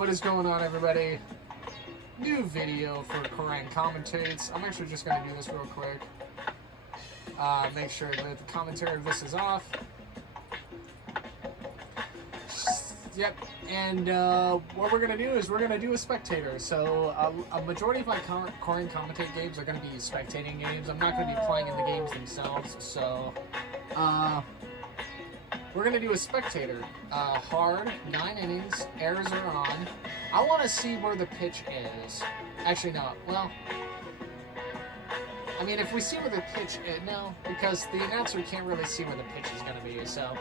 What is going on, everybody? New video for Corang Commentates. I'm actually just going to do this real quick. Make sure that the commentary of this is off. Yep, and what we're going to do is we're going to do a spectator. So a majority of my Corang Commentate games are going to be spectating games. I'm not going to be playing in the games themselves, so we're going to do a spectator. Hard, 9 innings, errors are on. I want to see where the pitch is. Actually, no. Well, I mean, if we see where the pitch is, no, because the announcer can't really see where the pitch is going to be, so.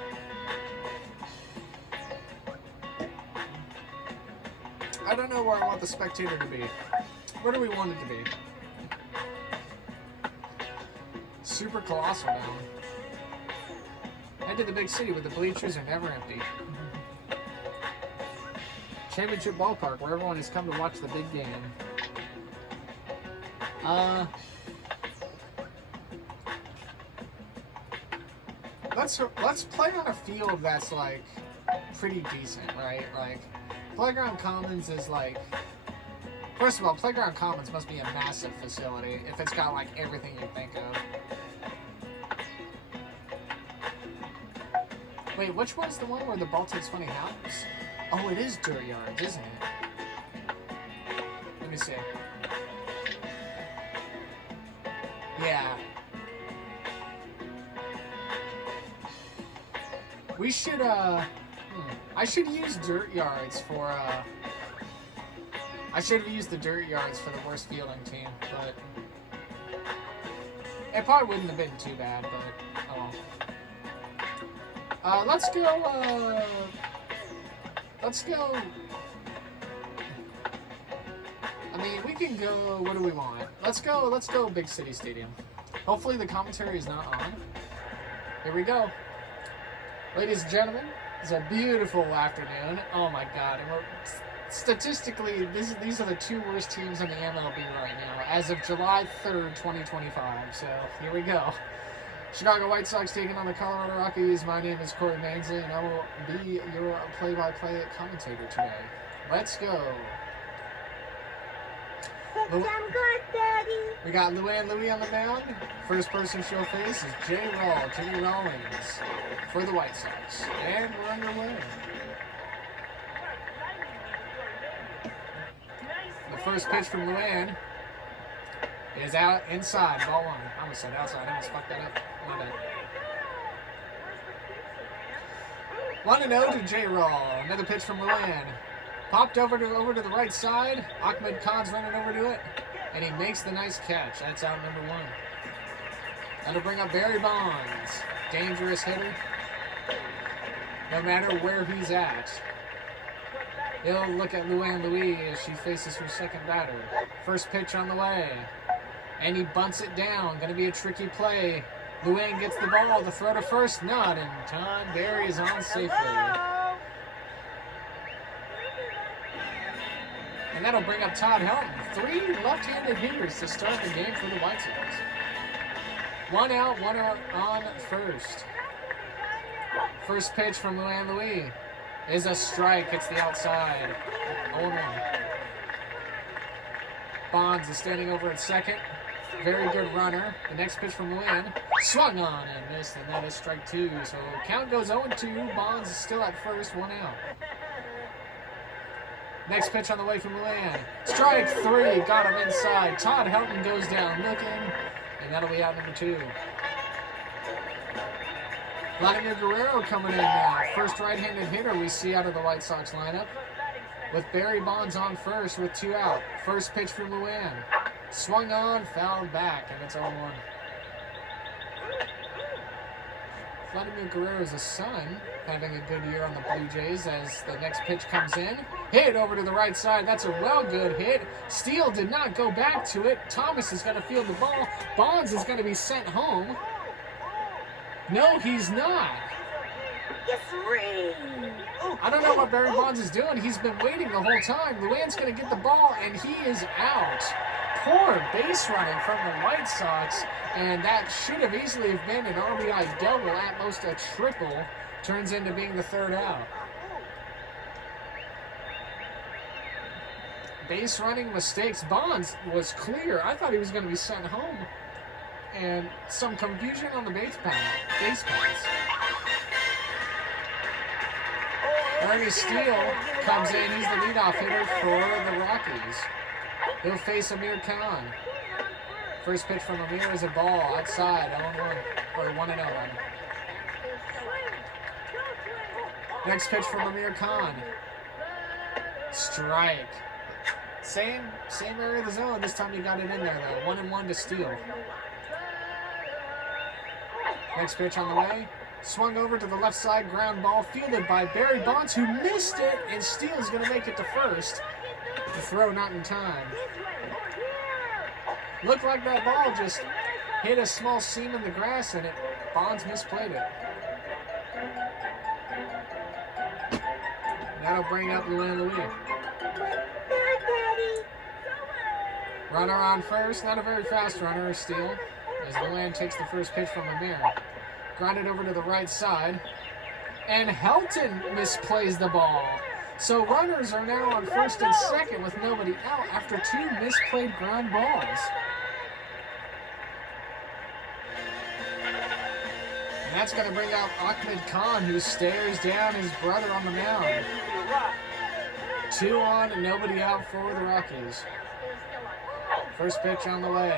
I don't know where I want the spectator to be. Where do we want it to be? Super colossal now. Head to the big city where the bleachers are never empty. Championship ballpark where everyone has come to watch the big game. Let's play on a field that's like pretty decent, right? Like Playground Commons is like, first of all, Playground Commons must be a massive facility if it's got like everything you think of. Wait, which one's the one where the ball takes funny hops? Oh, it is dirt yards, isn't it? Let me see. Yeah. We should, I should use dirt yards for, I should have used the dirt yards for the worst fielding team, but it probably wouldn't have been too bad, but, oh. Let's go, I mean, we can go, what do we want? Let's go Big City Stadium. Hopefully the commentary is not on. Here we go. Ladies and gentlemen, it's a beautiful afternoon. Oh my god, and statistically, these are the two worst teams in the MLB right now, as of July 3rd, 2025, so here we go. Chicago White Sox taking on the Colorado Rockies. My name is Corey Mansley, and I will be your play-by-play commentator today. Let's go. I'm good, Daddy. We got Luann Louie on the mound. First person she'll face is Jimmy Rollins for the White Sox. And we're underway. The first pitch from Luann is out inside, ball one. I almost said outside, I almost fucked that up. My bad. 1-0 to J-Roll. Another pitch from Luann. Popped over to the right side. Ahmed Khan's running over to it. And he makes the nice catch. That's out number one. That'll bring up Barry Bonds. Dangerous hitter. No matter where he's at. He'll look at Luann Louie as she faces her second batter. First pitch on the way. And he bunts it down. Going to be a tricky play. Luann gets the ball. The throw to first. Not in time. Barry is on safely. And that'll bring up Todd Helton. 3 left-handed hitters to start the game for the White Sox. 1 out, 1 out on first. First pitch from Luann Louie is a strike. It's the outside. 0-1. Bonds is standing over at second. Very good runner. The next pitch from Luann. Swung on and missed, and that is strike 2. So count goes 0-2. Bonds is still at first, 1 out. Next pitch on the way from Luann. Strike 3. Got him inside. Todd Helton goes down looking, and that'll be out number 2. Vladimir Guerrero coming in now. First right-handed hitter we see out of the White Sox lineup. With Barry Bonds on first with 2 out. First pitch from Luann. Swung on, fouled back, and it's 0-1. Vladimir Guerrero's son having a good year on the Blue Jays as the next pitch comes in. Hit over to the right side. That's a good hit. Steele did not go back to it. Thomas is going to field the ball. Bonds is going to be sent home. No, he's not. Yes, Ray. I don't know what Barry Bonds is doing. He's been waiting the whole time. Luann's going to get the ball, and he is out. Poor base running from the White Sox, and that should have easily have been an RBI double, at most a triple. Turns into being the 3rd out. base running mistakes. Bonds was clear. I thought he was going to be sent home. And some confusion on the base paths. Ernie Steele comes in. He's the leadoff hitter for the Rockies. He'll face Amir Khan. First pitch from Amir is a ball outside, 0-1, or 1-0. Next pitch from Amir Khan. Strike. Same area of the zone. This time he got it in there though. 1-1 to Steele. Next pitch on the way. Swung over to the left side, ground ball fielded by Barry Bonds, who missed it, and Steele's going to make it to first. The throw not in time. Looked like that ball just hit a small seam in the grass, and Bonds misplayed it. That'll bring up Louis. Runner on first, not a very fast runner, Steele, as Luan takes the first pitch from Amir. Grounded over to the right side, and Helton misplays the ball. So runners are now on first and second with nobody out after two misplayed ground balls. And that's going to bring out Ahmed Khan, who stares down his brother on the mound. 2 on and nobody out for the Rockies. First pitch on the way.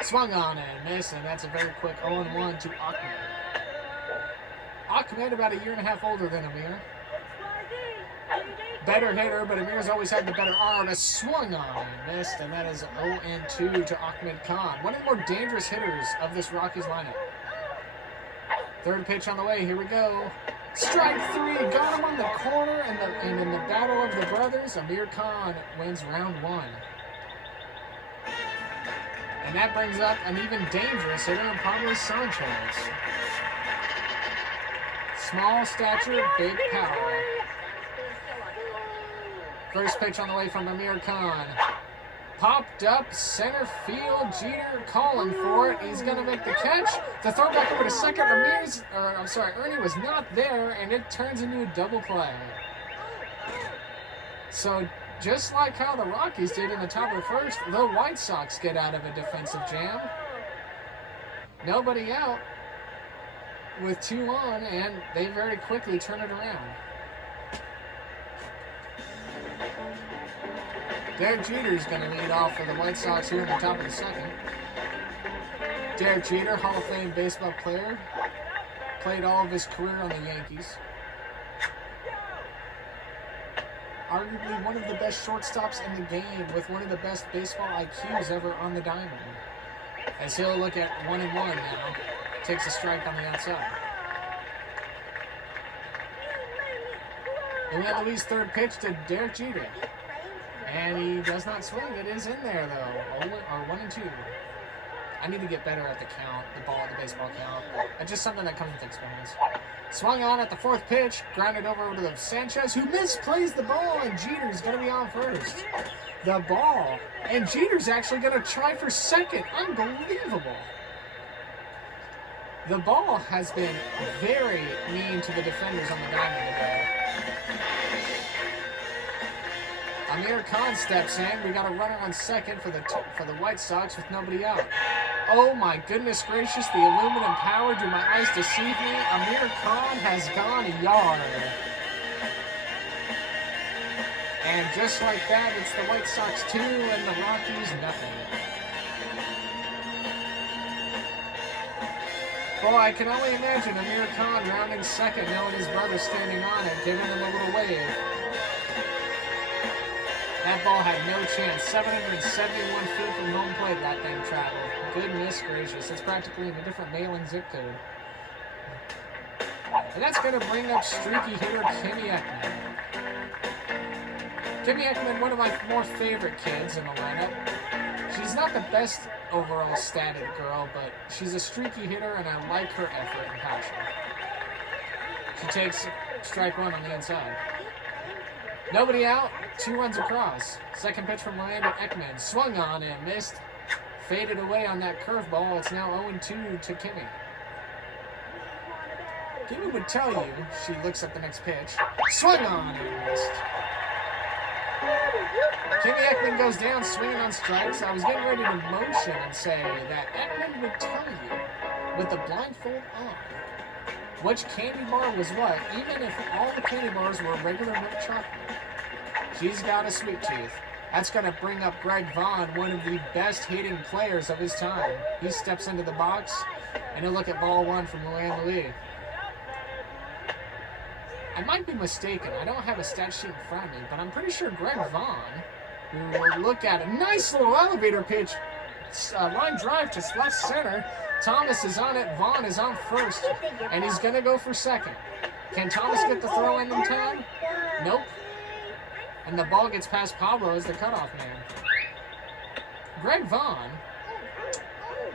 Swung on and missed, and that's a very quick 0-1 to Ahmed. Ahmed about a year and a half older than Amir. Better hitter, but Amir's always had the better arm. A swung on and missed, and that is 0-2 to Ahmed Khan. One of the more dangerous hitters of this Rockies lineup. Third pitch on the way. Here we go. Strike 3. Got him on the corner, and in the battle of the brothers, Amir Khan wins round 1. And that brings up an even dangerous hitter in Pablo Sanchez. Small stature, big power. First pitch on the way from Amir Khan. Popped up, center field, Jeter calling for it. He's going to make the catch. The throw back over to second. Ernie was not there, and it turns into a double play. So, just like how the Rockies did in the top of the first, the White Sox get out of a defensive jam. Nobody out with 2 on, and they very quickly turn it around. Derek Jeter's going to lead off for the White Sox here in the top of the second. Derek Jeter, Hall of Fame baseball player, played all of his career on the Yankees. Arguably one of the best shortstops in the game, with one of the best baseball IQs ever on the diamond. As he'll look at 1-1 now, takes a strike on the outside. Louis' third pitch to Derek Jeter. And he does not swing. It is in there, though. 1-2. I need to get better at the count, the baseball count. It's just something that comes with experience. Swung on at the fourth pitch. Grounded over to the Sanchez, who misplays the ball, and Jeter's going to be on first. The ball. And Jeter's actually going to try for second. Unbelievable. The ball has been very mean to the defenders on the diamond today. Amir Khan steps in. We got a runner on second for the White Sox with nobody out. Oh my goodness gracious, the aluminum power. Do my eyes deceive me? Amir Khan has gone a yard. And just like that, it's the White Sox 2 and the Rockies nothing. Boy, I can only imagine Amir Khan rounding second, knowing his brother standing on it, giving him a little wave. That ball had no chance. 771 feet from home plate that thing traveled. Goodness gracious. It's practically in a different mailing zip code. And that's going to bring up streaky hitter Kimmy Ekman. Kimmy Ekman, one of my more favorite kids in the lineup. She's not the best overall statted girl, but she's a streaky hitter, and I like her effort and passion. She takes strike 1 on the inside. Nobody out, 2 runs across. Second pitch from Lander Ekman. Swung on and missed. Faded away on that curveball. It's now 0-2 to Kimmy. Kimmy would tell you, she looks at the next pitch. Swung on and missed. Kenny Ekman goes down swinging on strikes. I was getting ready to motion and say that Ekman would tell you with the blindfold on which candy bar was what, even if all the candy bars were regular milk chocolate. She's got a sweet tooth. That's going to bring up Greg Vaughn, one of the best hitting players of his time. He steps into the box, and he'll look at ball one from Luann Lee. I might be mistaken. I don't have a stat sheet in front of me, but I'm pretty sure Greg Vaughn, we will look at a nice little elevator pitch, line drive to left center. Thomas is on it, Vaughn is on first, and he's going to go for second. Can Thomas get the throw in time? Nope. And the ball gets past Pablo as the cutoff man. Greg Vaughn,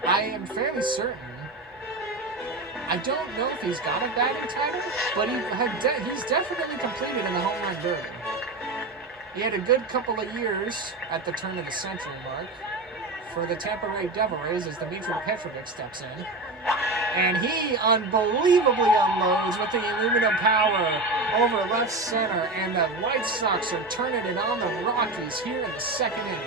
I am fairly certain, I don't know if he's got a batting title, but he's definitely completed in the home run derby. He had a good couple of years at the turn of the century mark for the Tampa Bay Devil Rays as Dmitry Petrovic steps in. And he unbelievably unloads with the aluminum power over left center, and the White Sox are turning it on the Rockies here in the second inning.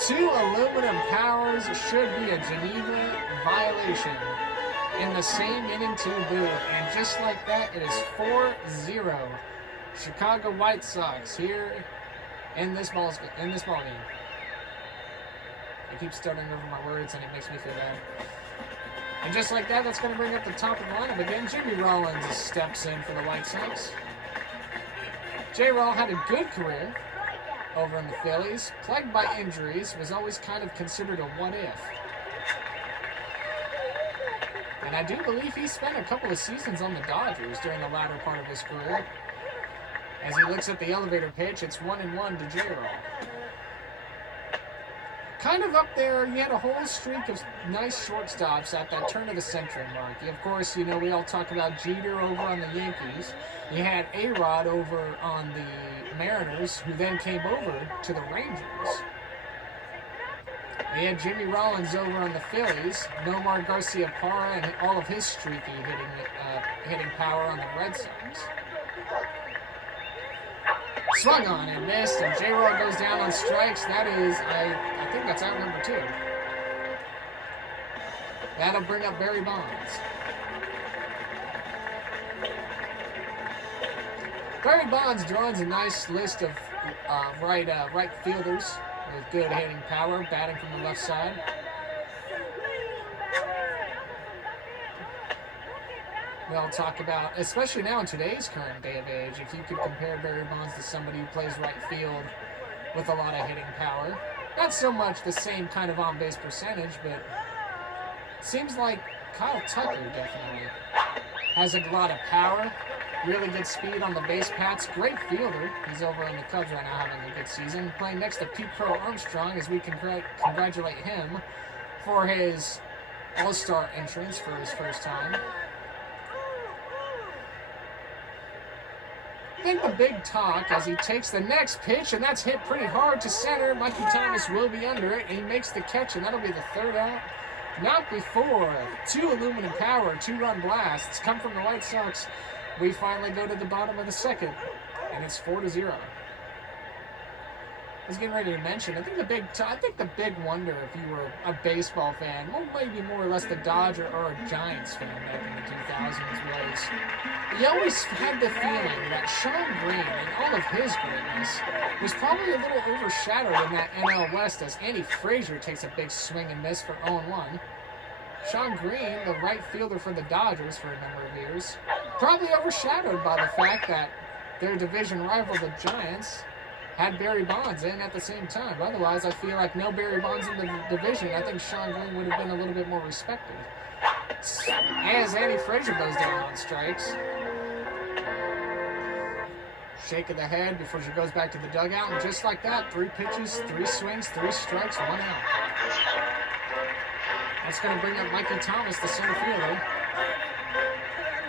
Two aluminum powers should be a Geneva violation in the same inning to boot, and just like that, it is 4-0. Chicago White Sox here in this ball game. I keep stuttering over my words, and it makes me feel bad. And just like that, that's going to bring up the top of the lineup again. Jimmy Rollins steps in for the White Sox. J-Roll had a good career over in the Phillies, plagued by injuries, was always kind of considered a what-if. And I do believe he spent a couple of seasons on the Dodgers during the latter part of his career. As he looks at the elevator pitch, it's 1-1 to J-Roll. Kind of up there, he had a whole streak of nice shortstops at that turn of the century mark. Of course, you know, we all talk about Jeter over on the Yankees. You had A-Rod over on the Mariners, who then came over to the Rangers. You had Jimmy Rollins over on the Phillies, Nomar Garciaparra, and all of his streaky hitting power on the Red Sox. Swung on and missed, and J-Roll goes down on strikes. That is, I think that's out number 2. That'll bring up Barry Bonds. Barry Bonds joins a nice list of right fielders with good hitting power, batting from the left side. We all talk about, especially now in today's current day of age, if you could compare Barry Bonds to somebody who plays right field with a lot of hitting power. Not so much the same kind of on-base percentage, but seems like Kyle Tucker definitely has a lot of power, really good speed on the base paths, great fielder. He's over on the Cubs right now having a good season, playing next to Pete Crow Armstrong as we congratulate him for his All-Star entrance for his first time. I think the big talk as he takes the next pitch, and that's hit pretty hard to center. Mikey Thomas will be under it, and he makes the catch, and that'll be the third out. Not before 2 aluminum power, 2-run blasts come from the White Sox. We finally go to the bottom of the second, and it's 4-0. I was getting ready to mention, I think the big wonder if you were a baseball fan, well, maybe more or less the Dodger or a Giants fan back in the 2000s, was you always had the feeling that Sean Green and all of his greatness was probably a little overshadowed in that NL West as Andy Frazier takes a big swing and miss for 0-1. Sean Green, the right fielder for the Dodgers for a number of years, probably overshadowed by the fact that their division rival, the Giants, had Barry Bonds in at the same time. Otherwise, I feel like no Barry Bonds in the division. I think Sean Green would have been a little bit more respected. As Andy Frazier goes down on strikes. Shake of the head before she goes back to the dugout. And just like that, 3 pitches, 3 swings, 3 strikes, 1 out. That's going to bring up Mikey Thomas, the center fielder.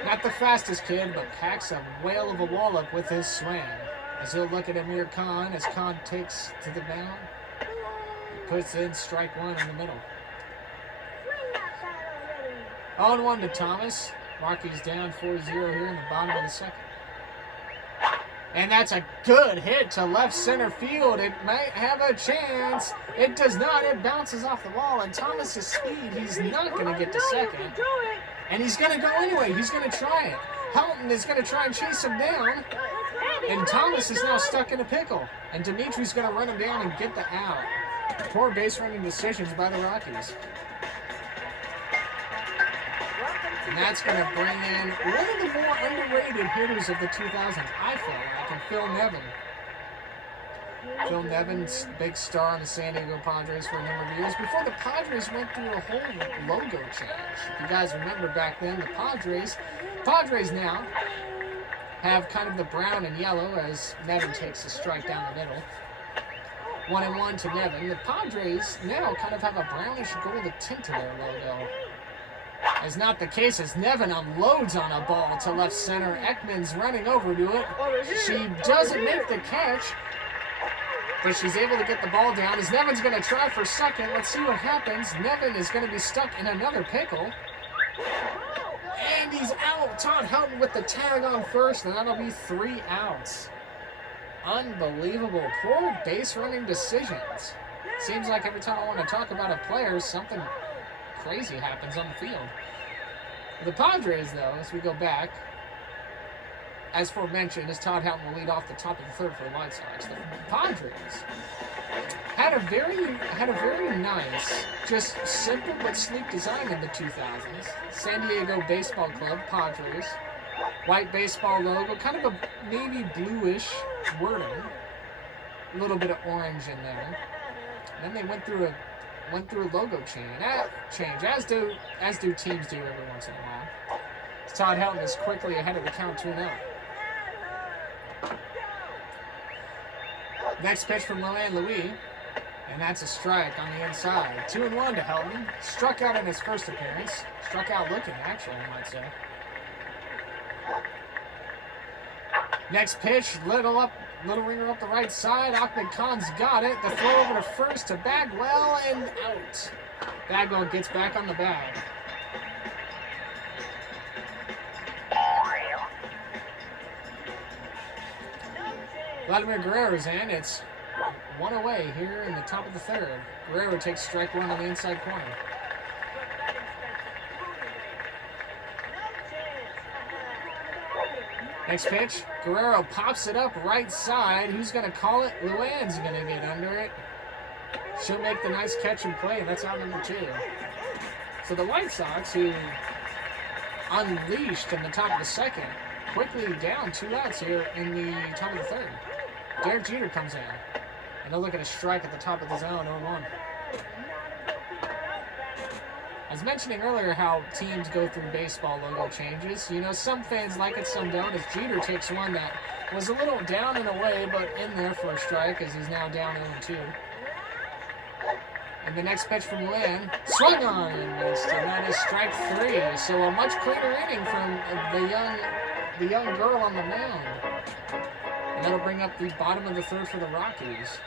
Not the fastest kid, but packs a whale of a wallop with his swing. As he'll look at Amir Khan as Khan takes to the mound. He puts in strike 1 in the middle. 0-1 to Thomas. Rockies down 4-0 here in the bottom of the second. And that's a good hit to left center field. It might have a chance. It does not. It bounces off the wall. And Thomas's speed, he's not going to get to second. And he's going to go anyway. He's going to try it. Helton is going to try and chase him down. And Thomas is now stuck in a pickle. And Dimitri's going to run him down and get the out. Poor base running decisions by the Rockies. And that's going to bring in one of the more underrated hitters of the 2000s, I feel like, and Phil Nevin. Phil Nevin's big star on the San Diego Padres for a number of years before the Padres went through a whole logo change. If you guys remember back then, the Padres now have kind of the brown and yellow as Nevin takes a strike down the middle. 1-1 to Nevin. The Padres now kind of have a brownish gold tint to their logo. As not the case as Nevin unloads on a ball to left center. Ekman's running over to it. She doesn't make the catch, but she's able to get the ball down. As Nevin's going to try for second. Let's see what happens. Nevin is going to be stuck in another pickle. And he's out. Todd Helton with the tag on first, and that'll be 3 outs. Unbelievable. Poor base running decisions. Seems like every time I want to talk about a player, something crazy happens on the field. The Padres, though, as we go back, as forementioned, as Todd Helton will lead off the top of the third for the White Sox. The Padres had a very nice, just simple but sleek design in the 2000s. San Diego Baseball Club, Padres, white baseball logo, kind of a navy bluish wording, a little bit of orange in there. And then they went through a logo change, as do teams do every once in a while. Todd Helton is quickly ahead of the count 2-0. Next pitch from Luann Louis, and that's a strike on the inside. 2-1 to Helton. Struck out in his first appearance. Struck out looking, actually, I might say. Next pitch, little ringer up the right side. Ahmed Khan's got it. The throw over to first to Bagwell, and out. Bagwell gets back on the bag. Vladimir Guerrero's in. It's 1 away here in the top of the third. Guerrero takes strike 1 on the inside corner. Next pitch, Guerrero pops it up right side. Who's going to call it? Luann's going to get under it. She'll make the nice catch and play, and that's out number 2. So the White Sox, who unleashed in the top of the second, quickly down 2 outs here in the top of the third. Derek Jeter comes in, and they'll look at a strike at the top of the zone, 0-1. I was mentioning earlier how teams go through baseball logo changes. You know, some fans like it, some don't. As Jeter takes one that was a little down and away, but in there for a strike, as he's now down 0-2. And the next pitch from Lynn, swung on and missed, and that is strike 3. So a much cleaner inning from the young girl on the mound. And that'll bring up the bottom of the third for the Rockies.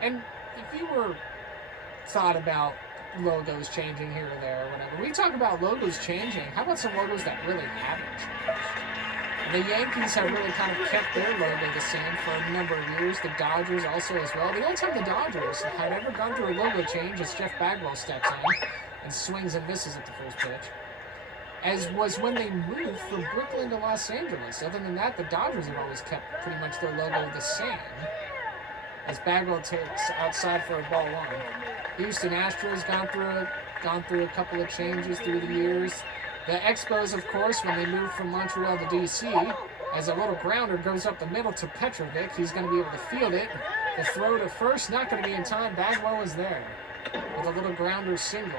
And if you were thought about logos changing here or there or whatever, we talk about logos changing. How about some logos that really haven't changed? The Yankees have really kind of kept their logo the same for a number of years. The Dodgers also as well. The only time the Dodgers had ever gone through a logo change is Jeff Bagwell steps in and swings and misses at the first pitch, as was when they moved from Brooklyn to Los Angeles. Other than that, the Dodgers have always kept pretty much their logo the same, as Bagwell takes outside for a ball 1. Houston Astros gone through a couple of changes through the years. The Expos, of course, when they moved from Montreal to DC, as a little grounder goes up the middle to Petrovic, he's going to be able to field it. The throw to first, not going to be in time. Bagwell is there with a little grounder single.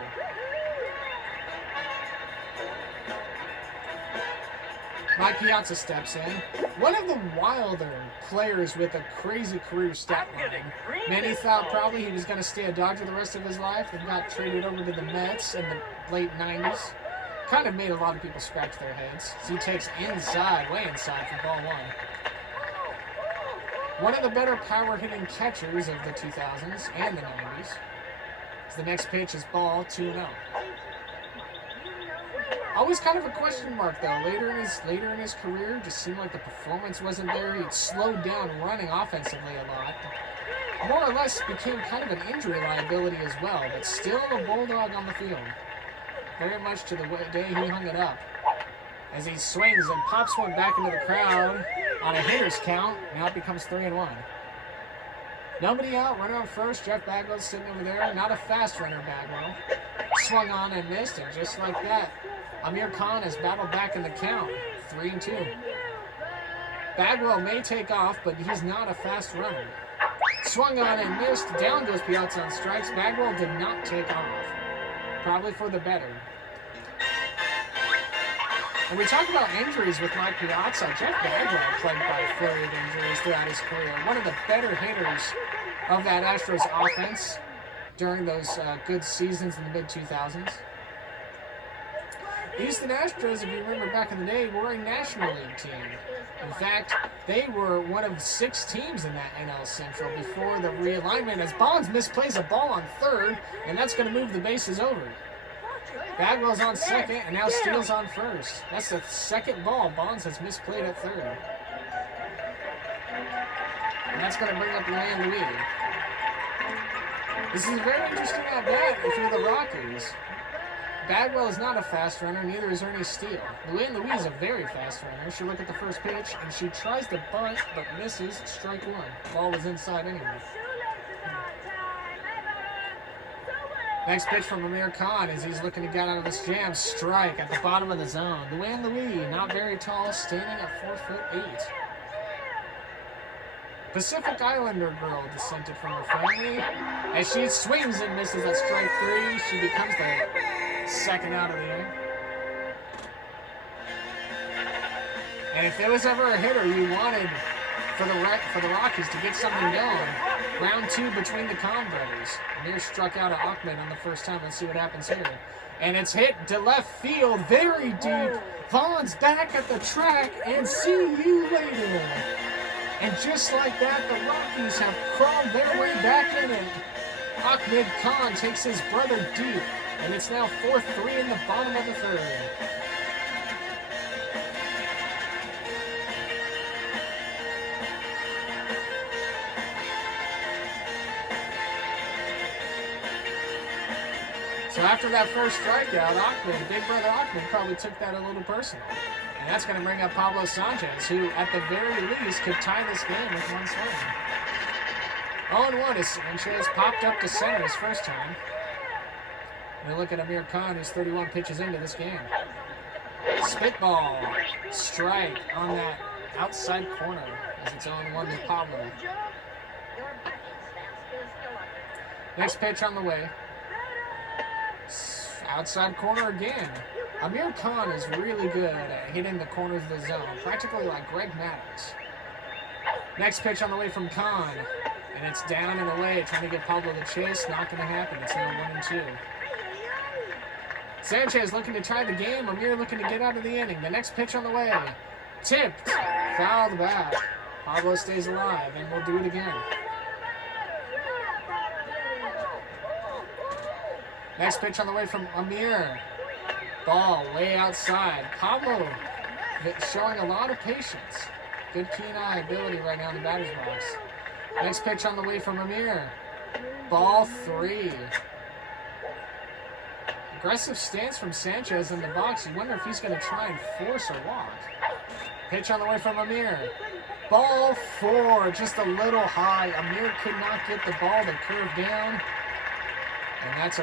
Mike Piazza steps in. One of the wilder players with a crazy career stat line. Many thought probably he was going to stay a Dodger the rest of his life and got traded over to the Mets in the late 90s. Kind of made a lot of people scratch their heads. So he takes inside, way inside for ball 1. One of the better power-hitting catchers of the 2000s and the 90s. As the next pitch is ball 2-0. Always kind of a question mark though. Later in his career, just seemed like the performance wasn't there. He'd slowed down running offensively a lot. More or less became kind of an injury liability as well, but still a bulldog on the field. Very much to the day he hung it up. As he swings and pops one back into the crowd on a hitter's count. Now it becomes 3-1. Nobody out, runner on first. Jeff Bagwell's sitting over there. Not a fast runner, Bagwell. Swung on and missed, and just like that, Amir Khan has battled back in the count. 3-2. Bagwell may take off, but he's not a fast runner. Swung on and missed. Down goes Piazza on strikes. Bagwell did not take off. Probably for the better. When we talk about injuries with Mike Piazza, Jeff Bagwell plagued by a flurry of injuries throughout his career. One of the better hitters of that Astros offense during those good seasons in the mid-2000s. The Houston Astros, if you remember back in the day, were a National League team. In fact, they were one of 6 teams in that NL Central before the realignment, as Bonds misplays a ball on third, and that's going to move the bases over. Bagwell's on second, and now Steele's on first. That's the second ball Bonds has misplayed at third. And that's going to bring up Luan Louis. This is a very interesting at-bat if you're the Rockies. Bagwell is not a fast runner, neither is Ernie Steele. Luan Louis is a very fast runner. She'll look at the first pitch, and she tries to bunt, but misses. Strike one. Ball was inside anyway. Next pitch from Amir Khan as he's looking to get out of this jam. Strike at the bottom of the zone. Luan Louis, not very tall, standing at 4'8". Pacific Islander girl descended from her family. As she swings and misses at strike 3, she becomes the second out of the inning. And if there was ever a hitter you wanted for the Rockies to get something going, round 2 between the Khan brothers. Amir struck out at Ahmed on the first time. Let's see what happens here. And it's hit to left field, very deep. Vaughn's back at the track, and see you later. And just like that, the Rockies have crawled their way back in it. Ahmed Khan takes his brother deep, and it's now 4-3 in the bottom of the third. So after that first strikeout, Ahmed, big brother Ahmed, probably took that a little personal. And that's going to bring up Pablo Sanchez, who at the very least could tie this game with one swing. 0-1 as Sanchez popped up to center his first time. We look at Amir Khan, who's 31 pitches into this game. Spitball, strike on that outside corner as it's 0-1 to Pablo. Next pitch on the way. Outside corner again. Amir Khan is really good at hitting the corners of the zone, practically like Greg Maddux. Next pitch on the way from Khan, and it's down and away, trying to get Pablo to chase. Not going to happen. It's now 1-2. Sanchez looking to tie the game. Amir looking to get out of the inning. The next pitch on the way. Tipped. Fouled back. Pablo stays alive, and we'll do it again. Next pitch on the way from Amir. Ball way outside. Pablo showing a lot of patience. Good keen eye ability right now in the batter's box. Next pitch on the way from Amir. Ball 3. Aggressive stance from Sanchez in the box. You wonder if he's going to try and force a walk. Pitch on the way from Amir. Ball 4, just a little high. Amir could not get the ball to curve down. And that's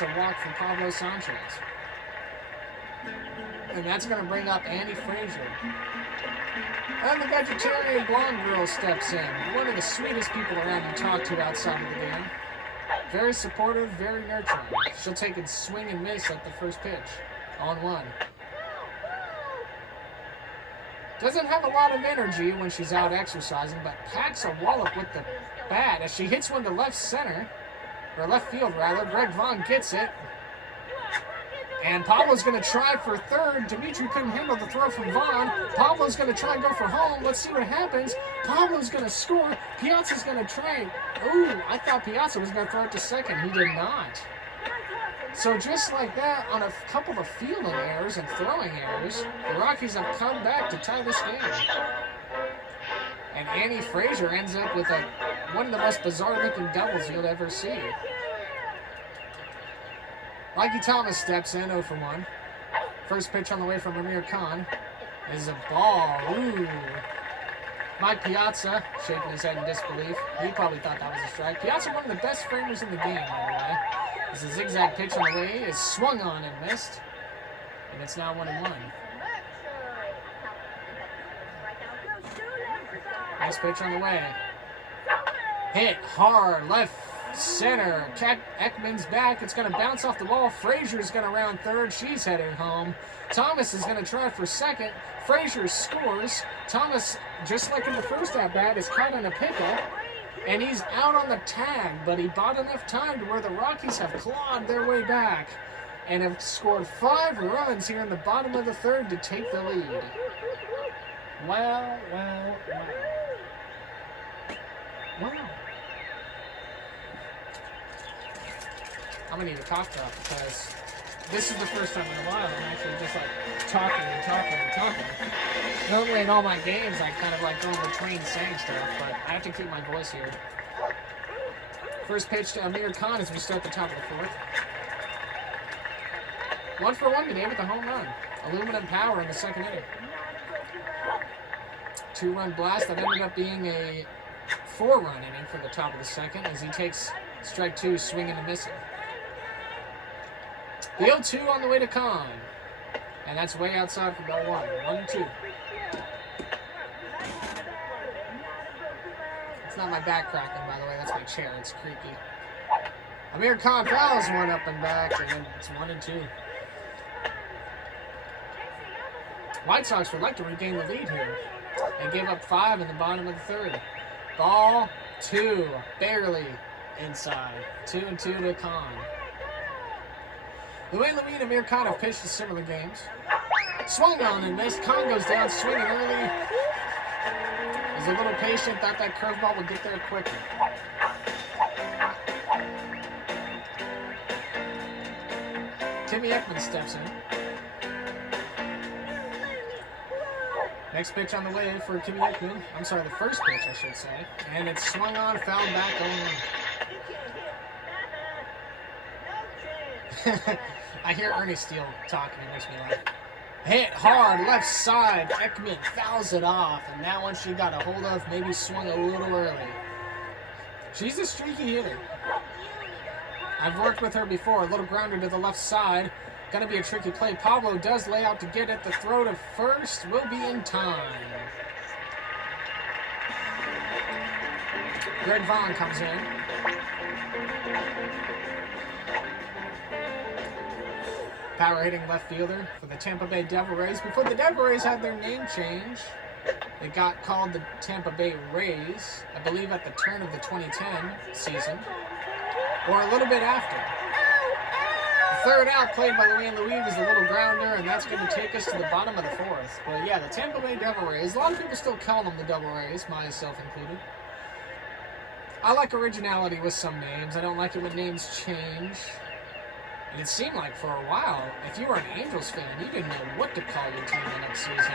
a walk from Pablo Sanchez. And that's going to bring up Andy Frazier. And the vegetarian blonde girl steps in. One of the sweetest people around to talk to outside of the game. Very supportive, very nurturing. She'll take a swing and miss at the first pitch. 0-1. Doesn't have a lot of energy when she's out exercising, but packs a wallop with the bat as she hits one to left center. Or left field, rather. Greg Vaughn gets it. And Pablo's going to try for third. Dimitri couldn't handle the throw from Vaughn. Pablo's going to try and go for home. Let's see what happens. Pablo's going to score. Piazza's going to try. Ooh, I thought Piazza was going to throw it to second. He did not. So just like that, on a couple of fielding errors and throwing errors, the Rockies have come back to tie this game. And Annie Frazier ends up with one of the most bizarre-looking doubles you'll ever see. Mikey Thomas steps in 0 for 1. First pitch on the way from Amir Khan is a ball. Ooh. Mike Piazza shaking his head in disbelief. He probably thought that was a strike. Piazza, one of the best framers in the game, by the way. This is a zigzag pitch on the way is swung on and missed. And it's now 1-1. Nice pitch on the way. Hit hard, left center. Ekman's back. It's going to bounce off the wall. Frazier's going to round third. She's headed home. Thomas is going to try for second. Frazier scores. Thomas, just like in the first at-bat, is caught in a pickle. And he's out on the tag, but he bought enough time to where the Rockies have clawed their way back and have scored 5 runs here in the bottom of the third to take the lead. Wow. I'm going to need a cough drop because this is the first time in a while I'm actually just like talking. Normally in all my games I kind of like go in between saying stuff, but I have to keep my voice here. First pitch to Amir Khan as we start the top of the fourth. 1 for 1 today with a home run. Aluminum power in the second inning. 2-run blast that ended up being a 4-run inning for the top of the second as he takes strike 2, swinging and missing. The 0-2 on the way to Khan. And that's way outside for ball 1. 1-2. It's not my back cracking, by the way. That's my chair. It's creaky. Amir Khan fouls one up and back, and then it's 1-2. White Sox would like to regain the lead here. They gave up 5 in the bottom of the third. Ball 2, barely inside. 2-2 to Khan. Louis and Amir Khan have pitched in similar games. Swung on and missed. Khan goes down swinging early. He's a little patient, thought that curveball would get there quicker. Timmy Ekman steps in. Next pitch on the way for Timmy Ekman. I'm sorry, the first pitch, I should say. And it's swung on, fouled back, 0-1. I hear Ernie Steele talking, it makes me laugh. Hit hard, left side. Ekman fouls it off, and that one she got a hold of, maybe swung a little early. She's a streaky hitter. I've worked with her before. A little grounder to the left side. Gonna be a tricky play. Pablo does lay out to get it. The throw to first will be in time. Greg Vaughn comes in. Power hitting left fielder for the Tampa Bay Devil Rays. Before the Devil Rays had their name change, they got called the Tampa Bay Rays, I believe at the turn of the 2010 season, or a little bit after. The third out played by Louis was a little grounder, and that's going to take us to the bottom of the fourth. But yeah, the Tampa Bay Devil Rays, a lot of people still call them the Devil Rays, myself included. I like originality with some names. I don't like it when names change. And it seemed like for a while, if you were an Angels fan, you didn't know what to call your team the next season.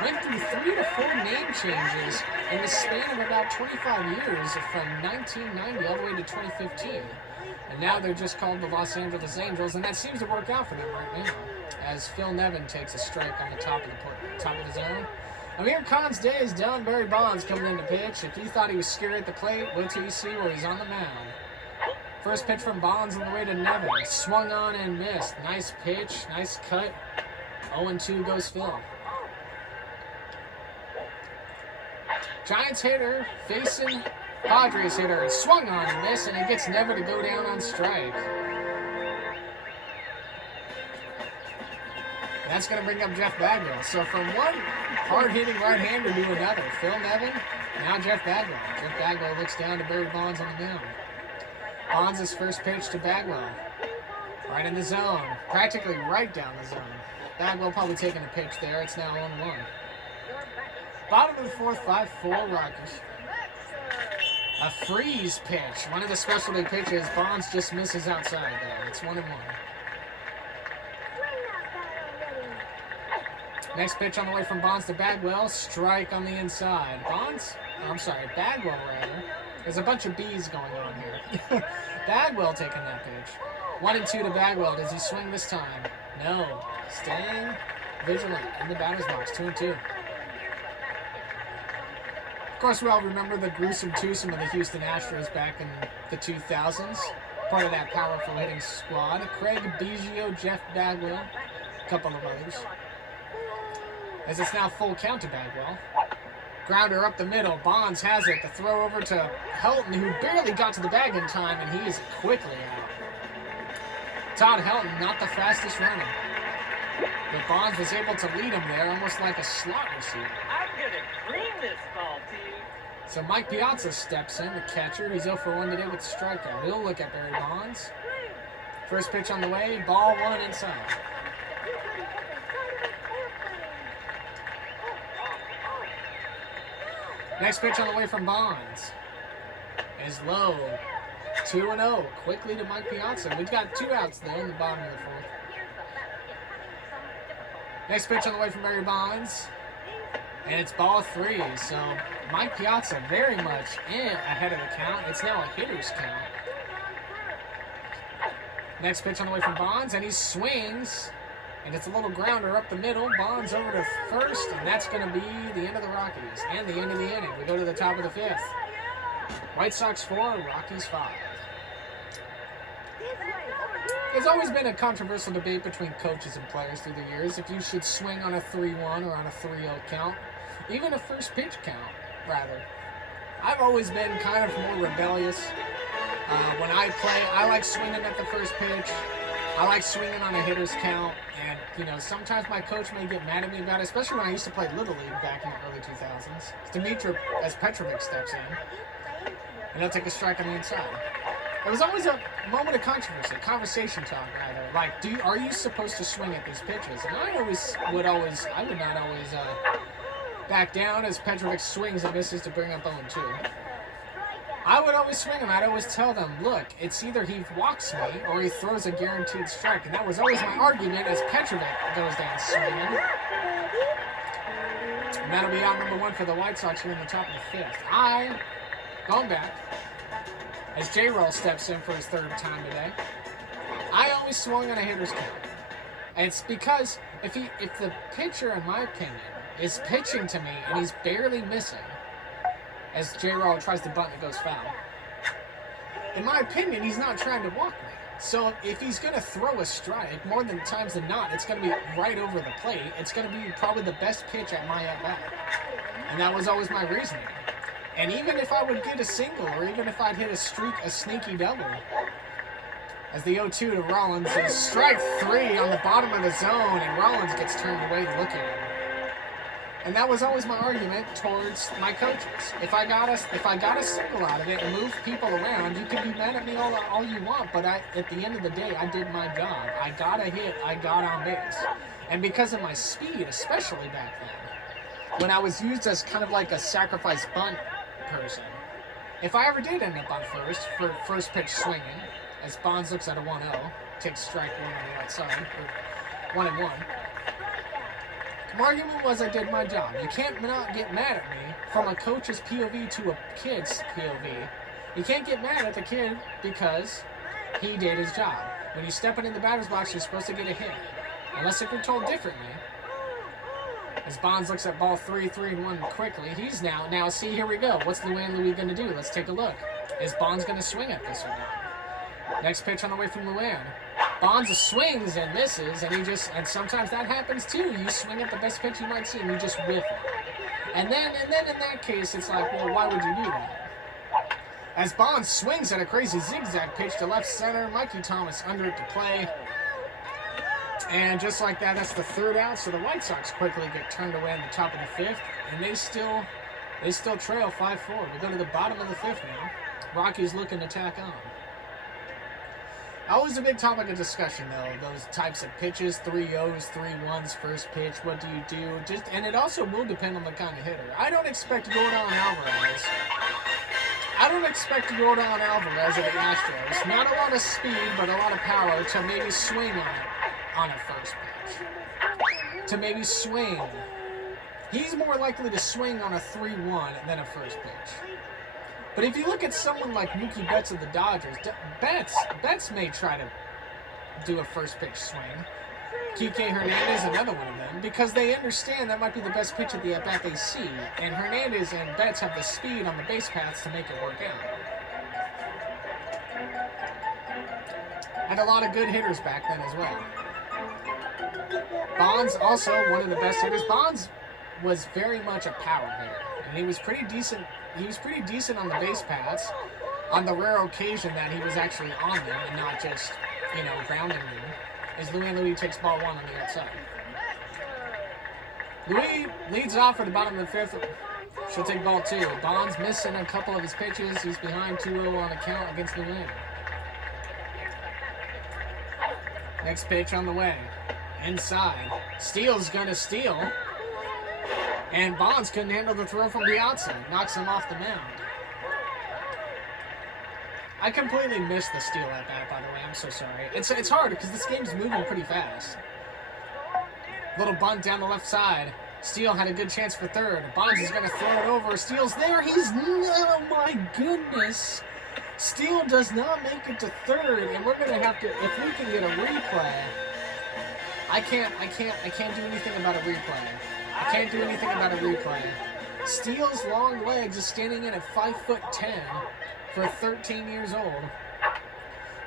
Went through 3 to 4 name changes in the span of about 25 years from 1990 all the way to 2015. And now they're just called the Los Angeles Angels, and that seems to work out for them right now, as Phil Nevin takes a strike on the top of the zone. Amir Khan's day is done. Barry Bonds coming in to pitch. If you thought he was scary at the plate, wait till you see where he's on the mound. First pitch from Bonds on the way to Nevin. Swung on and missed. Nice pitch, nice cut. 0-2 goes Phil. Giants hitter facing Padres hitter. Swung on and missed, and it gets Nevin to go down on strike. That's going to bring up Jeff Bagwell. So from one hard-hitting right-hander to another, Phil Nevin, now Jeff Bagwell. Jeff Bagwell looks down to Barry Bonds on the mound. Bonds' first pitch to Bagwell. Right in the zone. Practically right down the zone. Bagwell probably taking a pitch there. It's now 1-1. Bottom of the fourth, 5-4 Rockies. A freeze pitch. One of the specialty pitches. Bonds just misses outside, though. It's 1-1. Next pitch on the way from Bonds to Bagwell. Strike on the inside. Bagwell, rather. There's a bunch of B's going on here. Bagwell taking that pitch. 1-2 to Bagwell. Does he swing this time? No. Staying vigilant in the batter's box. 2-2. Of course, we all remember the gruesome twosome of the Houston Astros back in the 2000s. Part of that powerful hitting squad. Craig Biggio, Jeff Bagwell, a couple of others. As it's now full count to Bagwell. Grounder up the middle. Bonds has it. The throw over to Helton, who barely got to the bag in time, and he is quickly out. Todd Helton, not the fastest runner. But Bonds was able to lead him there, almost like a slot receiver. I'm going to cream this ball, team. So Mike Piazza steps in, the catcher. He's 0 for 1 today with the strikeout. He'll look at Barry Bonds. First pitch on the way. Ball 1 inside. Next pitch on the way from Bonds is low. 2-0. Quickly to Mike Piazza. We've got 2 outs though in the bottom of the 4th. Next pitch on the way from Barry Bonds. And it's ball 3. So Mike Piazza very much ahead of the count. It's now a hitter's count. Next pitch on the way from Bonds. And he swings. And it's a little grounder up the middle. Bonds over to first. And that's going to be the end of the Rockies. And the end of the inning. We go to the top of the 5th. White Sox 4, Rockies 5. There's always been a controversial debate between coaches and players through the years if you should swing on a 3-1 or on a 3-0 count. Even a first pitch count, rather. I've always been kind of more rebellious. When I play, I like swinging at the first pitch. I like swinging on a hitter's count. And, you know, sometimes my coach may get mad at me about it, especially when I used to play Little League back in the early 2000s. Dimitra, as Petrovic steps in, and he'll take a strike on the inside. There was always a moment of controversy, conversation talk, rather. Like, are you supposed to swing at these pitches? And I would not always back down as Petrovic swings and misses to bring up 0-2. I would always swing him. I'd always tell them, look, it's either he walks me or he throws a guaranteed strike. And that was always my argument as Petrovic goes down swinging. And that'll be out number 1 for the White Sox here in the top of the 5th. Going back, as J-Roll steps in for his 3rd time today, I always swung on a hitter's count. And it's because if the pitcher, in my opinion, is pitching to me and he's barely missing, as J-Roll tries to bunt and it goes foul, in my opinion, he's not trying to walk me. So if he's going to throw a strike, more than times than not, it's going to be right over the plate. It's going to be probably the best pitch at my at-bat. And that was always my reasoning. And even if I would get a single, or even if I'd hit a sneaky double, as the 0-2 to Rollins, and strike 3 on the bottom of the zone, and Rollins gets turned away looking. And that was always my argument towards my coaches. If I got a single out of it and moved people around, you can be mad at me all you want, but at the end of the day, I did my job. I got a hit. I got on base. And because of my speed, especially back then, when I was used as kind of like a sacrifice bunt person, if I ever did end up on first for first pitch swinging, as Bonds looks at a 1-0, takes strike 1 on the outside, or 1-1. My argument was I did my job. You can't not get mad at me from a coach's POV to a kid's POV. You can't get mad at the kid because he did his job. When you step in the batter's box, you're supposed to get a hit. Unless if you're told differently. As Bonds looks at ball 3-1 quickly, he's now see, here we go. What's Luann Louis going to do? Let's take a look. Is Bonds going to swing at this or not? Next pitch on the way from Luann. Bonds swings and misses, and sometimes that happens too. You swing at the best pitch you might see, and you just whiff it. And then in that case, it's like, well, why would you do that? As Bonds swings at a crazy zigzag pitch to left center, Mikey Thomas under it to play. And just like that, that's the 3rd out. So the White Sox quickly get turned away in the top of the 5th, and they still trail 5-4. We go to the bottom of the 5th now. Rockies looking to tack on. Always a big topic of discussion, though, those types of pitches, 3-0s, 3-1s, first pitch, what do you do? And it also will depend on the kind of hitter. I don't expect Jordan Alvarez. I don't expect Jordan Alvarez of the Astros, not a lot of speed, but a lot of power to maybe swing on a first pitch. To maybe swing. He's more likely to swing on a 3-1 than a first pitch. But if you look at someone like Mookie Betts of the Dodgers, Betts may try to do a first pitch swing. Kike Hernandez, another one of them, because they understand that might be the best pitch at the at-bat they see, and Hernandez and Betts have the speed on the base paths to make it work out. And a lot of good hitters back then as well. Bonds, also one of the best hitters. Bonds was very much a power hitter, and he was pretty decent. He was pretty decent on the base paths, on the rare occasion that he was actually on them and not just, grounding them. As Louis takes ball 1 on the outside. Louis leads off at the bottom of the 5th. She'll take ball 2. Bonds missing a couple of his pitches. He's behind 2-0 on the count against Louis. Next pitch on the way. Inside. Steele's gonna steal. And Bonds couldn't handle the throw from the outside. Knocks him off the mound. I completely missed the steal at bat, by the way. I'm so sorry. It's hard because this game's moving pretty fast. Little bunt down the left side. Steele had a good chance for third. Bonds is going to throw it over. Steele's there. Oh my goodness. Steele does not make it to third, and we're going to have to, if we can get a replay. I can't do anything about a replay. I can't do anything about a replay. Steele's long legs is standing in at 5'10". For 13 years old.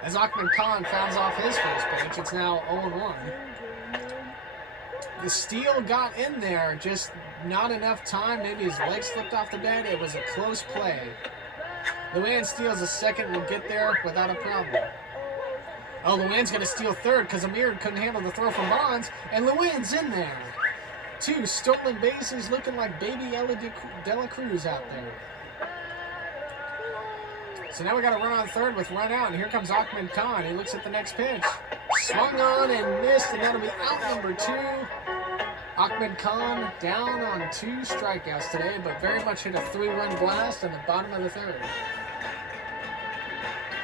As Ahmed Khan fouls off his first pitch, it's now 0-1. The steal got in there, just not enough time. Maybe his leg slipped off the bed. It was a close play. Luann steals a second, will get there without a problem. Oh, Luann's going to steal third because Amir couldn't handle the throw from Bonds, and Luann's in there. 2 stolen bases, looking like baby Ella De La Cruz out there. So now we got to run on third with run out, and here comes Ahmed Khan. He looks at the next pitch. Swung on and missed, and that'll be out number 2. Ahmed Khan down on 2 strikeouts today, but very much hit a 3-run blast in the bottom of the 3rd.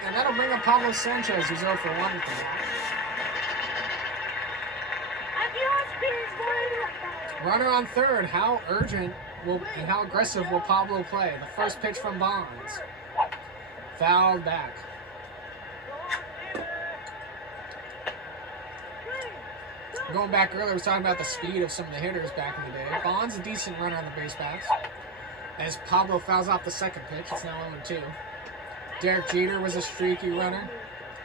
And that'll bring up Pablo Sanchez, who's 0 for 1. Runner on third. How urgent and how aggressive will Pablo play? The first pitch from Bonds. Fouled back. Going back earlier, I was talking about the speed of some of the hitters back in the day. Bonds, a decent runner on the base paths. As Pablo fouls off the second pitch, it's now 0-2. Derek Jeter was a streaky runner.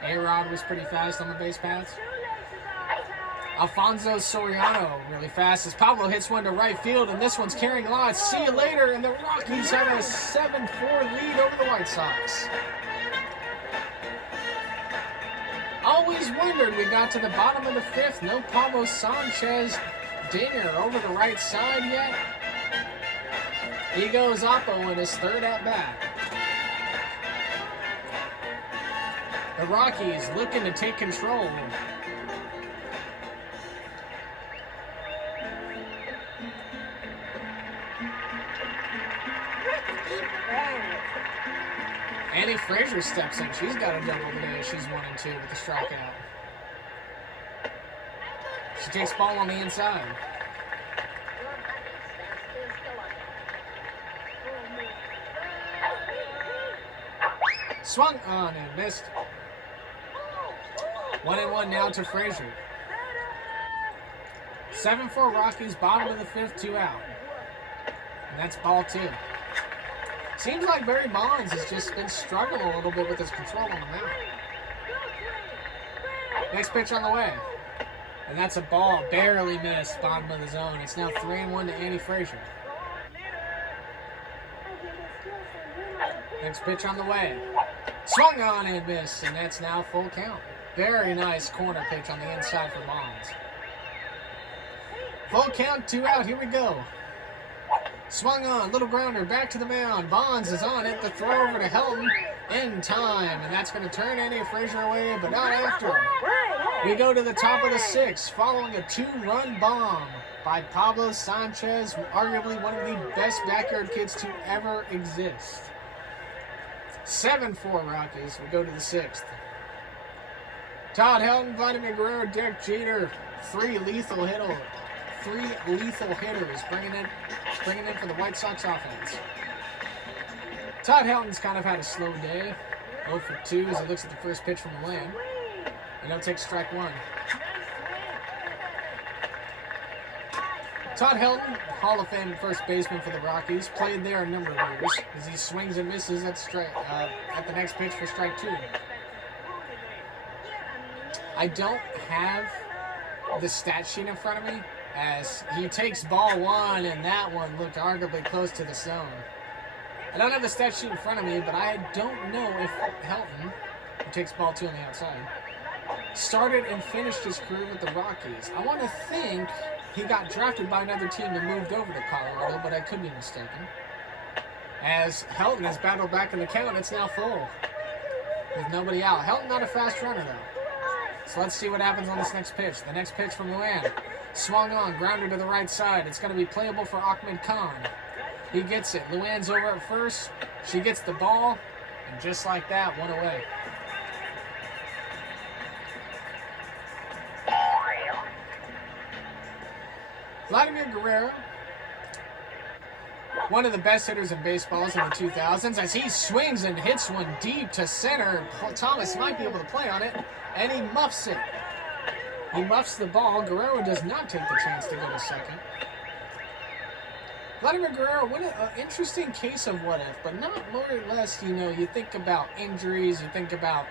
A-Rod was pretty fast on the base paths. Alfonso Soriano really fast as Pablo hits one to right field, and this one's carrying a lot. See you later, and the Rockies have a 7-4 lead over the White Sox. Always wondered, we got to the bottom of the 5th. No Pablo Sanchez dinger over the right side yet. He goes Oppo in his 3rd at-bat. The Rockies looking to take control. Annie Frazier steps in. She's got a double today. She's 1-2 with the strikeout. She takes ball on the inside. Swung on and missed. 1-1 now to Frazier. 7-4 Rockies, bottom of the 5th, 2 out. And that's ball 2. Seems like Barry Bonds has just been struggling a little bit with his control on the mound. Next pitch on the way. And that's a ball, barely missed, bottom of the zone. It's now 3-1 to Annie Frazier. Next pitch on the way. Swung on and missed, and that's now full count. Very nice corner pitch on the inside for Bonds. Full count, 2 out, here we go. Swung on, little grounder, back to the mound. Bonds is on it. The throw over to Helton in time. And that's going to turn Annie Frazier away, but not after. We go to the top of the 6th, following a 2-run bomb by Pablo Sanchez, arguably one of the best backyard kids to ever exist. 7-4 Rockies. We go to the 6th. Todd Helton, Vladimir Guerrero, Derek Jeter. Three lethal hitters bringing in for the White Sox offense. Todd Helton's kind of had a slow day. 0 for 2 as he looks at the first pitch from the land. And he'll take strike one. Todd Helton, Hall of Fame first baseman for the Rockies, played there a number of years as he swings and misses at the next pitch for strike 2. I don't have the stat sheet in front of me as he takes ball 1 and that one looked arguably close to the zone. I don't have the stat sheet in front of me, but I don't know if Helton, who takes ball 2 on the outside, started and finished his career with the Rockies. I want to think he got drafted by another team and moved over to Colorado, but I could be mistaken. As Helton has battled back in the count, it's now full with nobody out. Helton not a fast runner though. So let's see what happens on this next pitch. The next pitch from Luan. Swung on, grounded to the right side. It's going to be playable for Ahmed Khan. He gets it. Luan's over at first. She gets the ball. And just like that, one away. Vladimir Guerrero, one of the best hitters in baseball in the 2000s, as he swings and hits one deep to center. Thomas might be able to play on it, and he muffs it. He muffs the ball. Guerrero does not take the chance to go to second. Vladimir Guerrero, what an interesting case of what if, but not more or less, you think about injuries, you think about,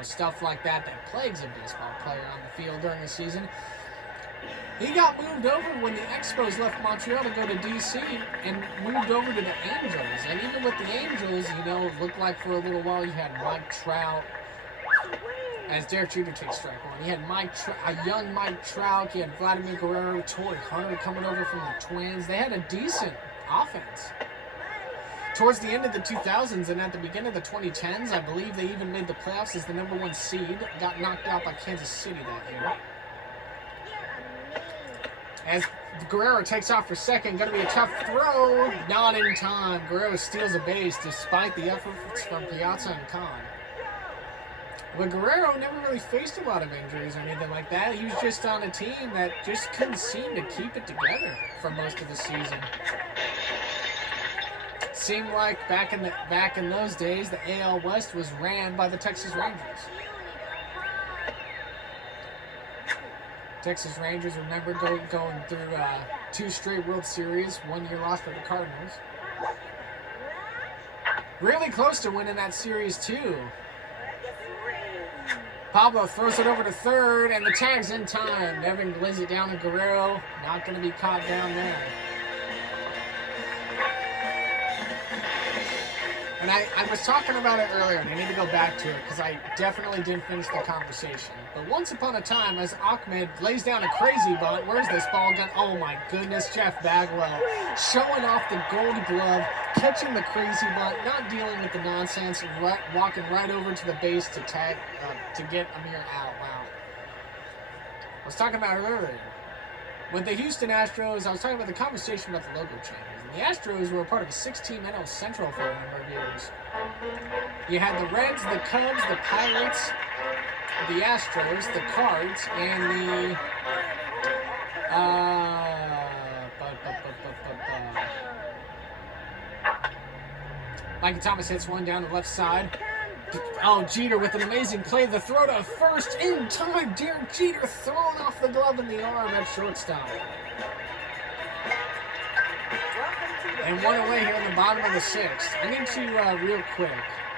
stuff like that plagues a baseball player on the field during the season. He got moved over when the Expos left Montreal to go to D.C. and moved over to the Angels. And even with the Angels, it looked like for a little while you had Mike Trout, as Derek Jeter takes strike one. You had a young Mike Trout. You had Vladimir Guerrero, Torrey Hunter coming over from the Twins. They had a decent offense. Towards the end of the 2000s and at the beginning of the 2010s, I believe they even made the playoffs as the number 1 seed. Got knocked out by Kansas City that year. As Guerrero takes off for second, going to be a tough throw. Not in time. Guerrero steals a base despite the efforts from Piazza and Khan. But Guerrero never really faced a lot of injuries or anything like that. He was just on a team that just couldn't seem to keep it together for most of the season. Seemed like back in those days, the AL West was ran by the Texas Rangers. Texas Rangers, remember, going through 2 straight World Series, 1 year lost to the Cardinals. Really close to winning that series too. Pablo throws it over to third, and the tag's in time. Nevin lays it down to Guerrero. Not going to be caught down there. And I was talking about it earlier, and I need to go back to it because I definitely didn't finish the conversation. But once upon a time, as Ahmed lays down a crazy bunt, where's this ball gun? Oh my goodness, Jeff Bagwell showing off the gold glove, catching the crazy bunt, not dealing with the nonsense, walking right over to the base to tag to get Amir out. Wow. I was talking about it earlier. With the Houston Astros, I was talking about the conversation about the local changes. And the Astros were a part of a 6-team NL Central for a number of years. You had the Reds, the Cubs, the Pirates, the Astros, the Cards, and the Mikey Thomas hits one down the left side. Oh, Jeter with an amazing play. The throw to first in time. Derek Jeter throwing off the glove in the arm at shortstop. And one away here in the bottom of the 6th. I need to, real quick.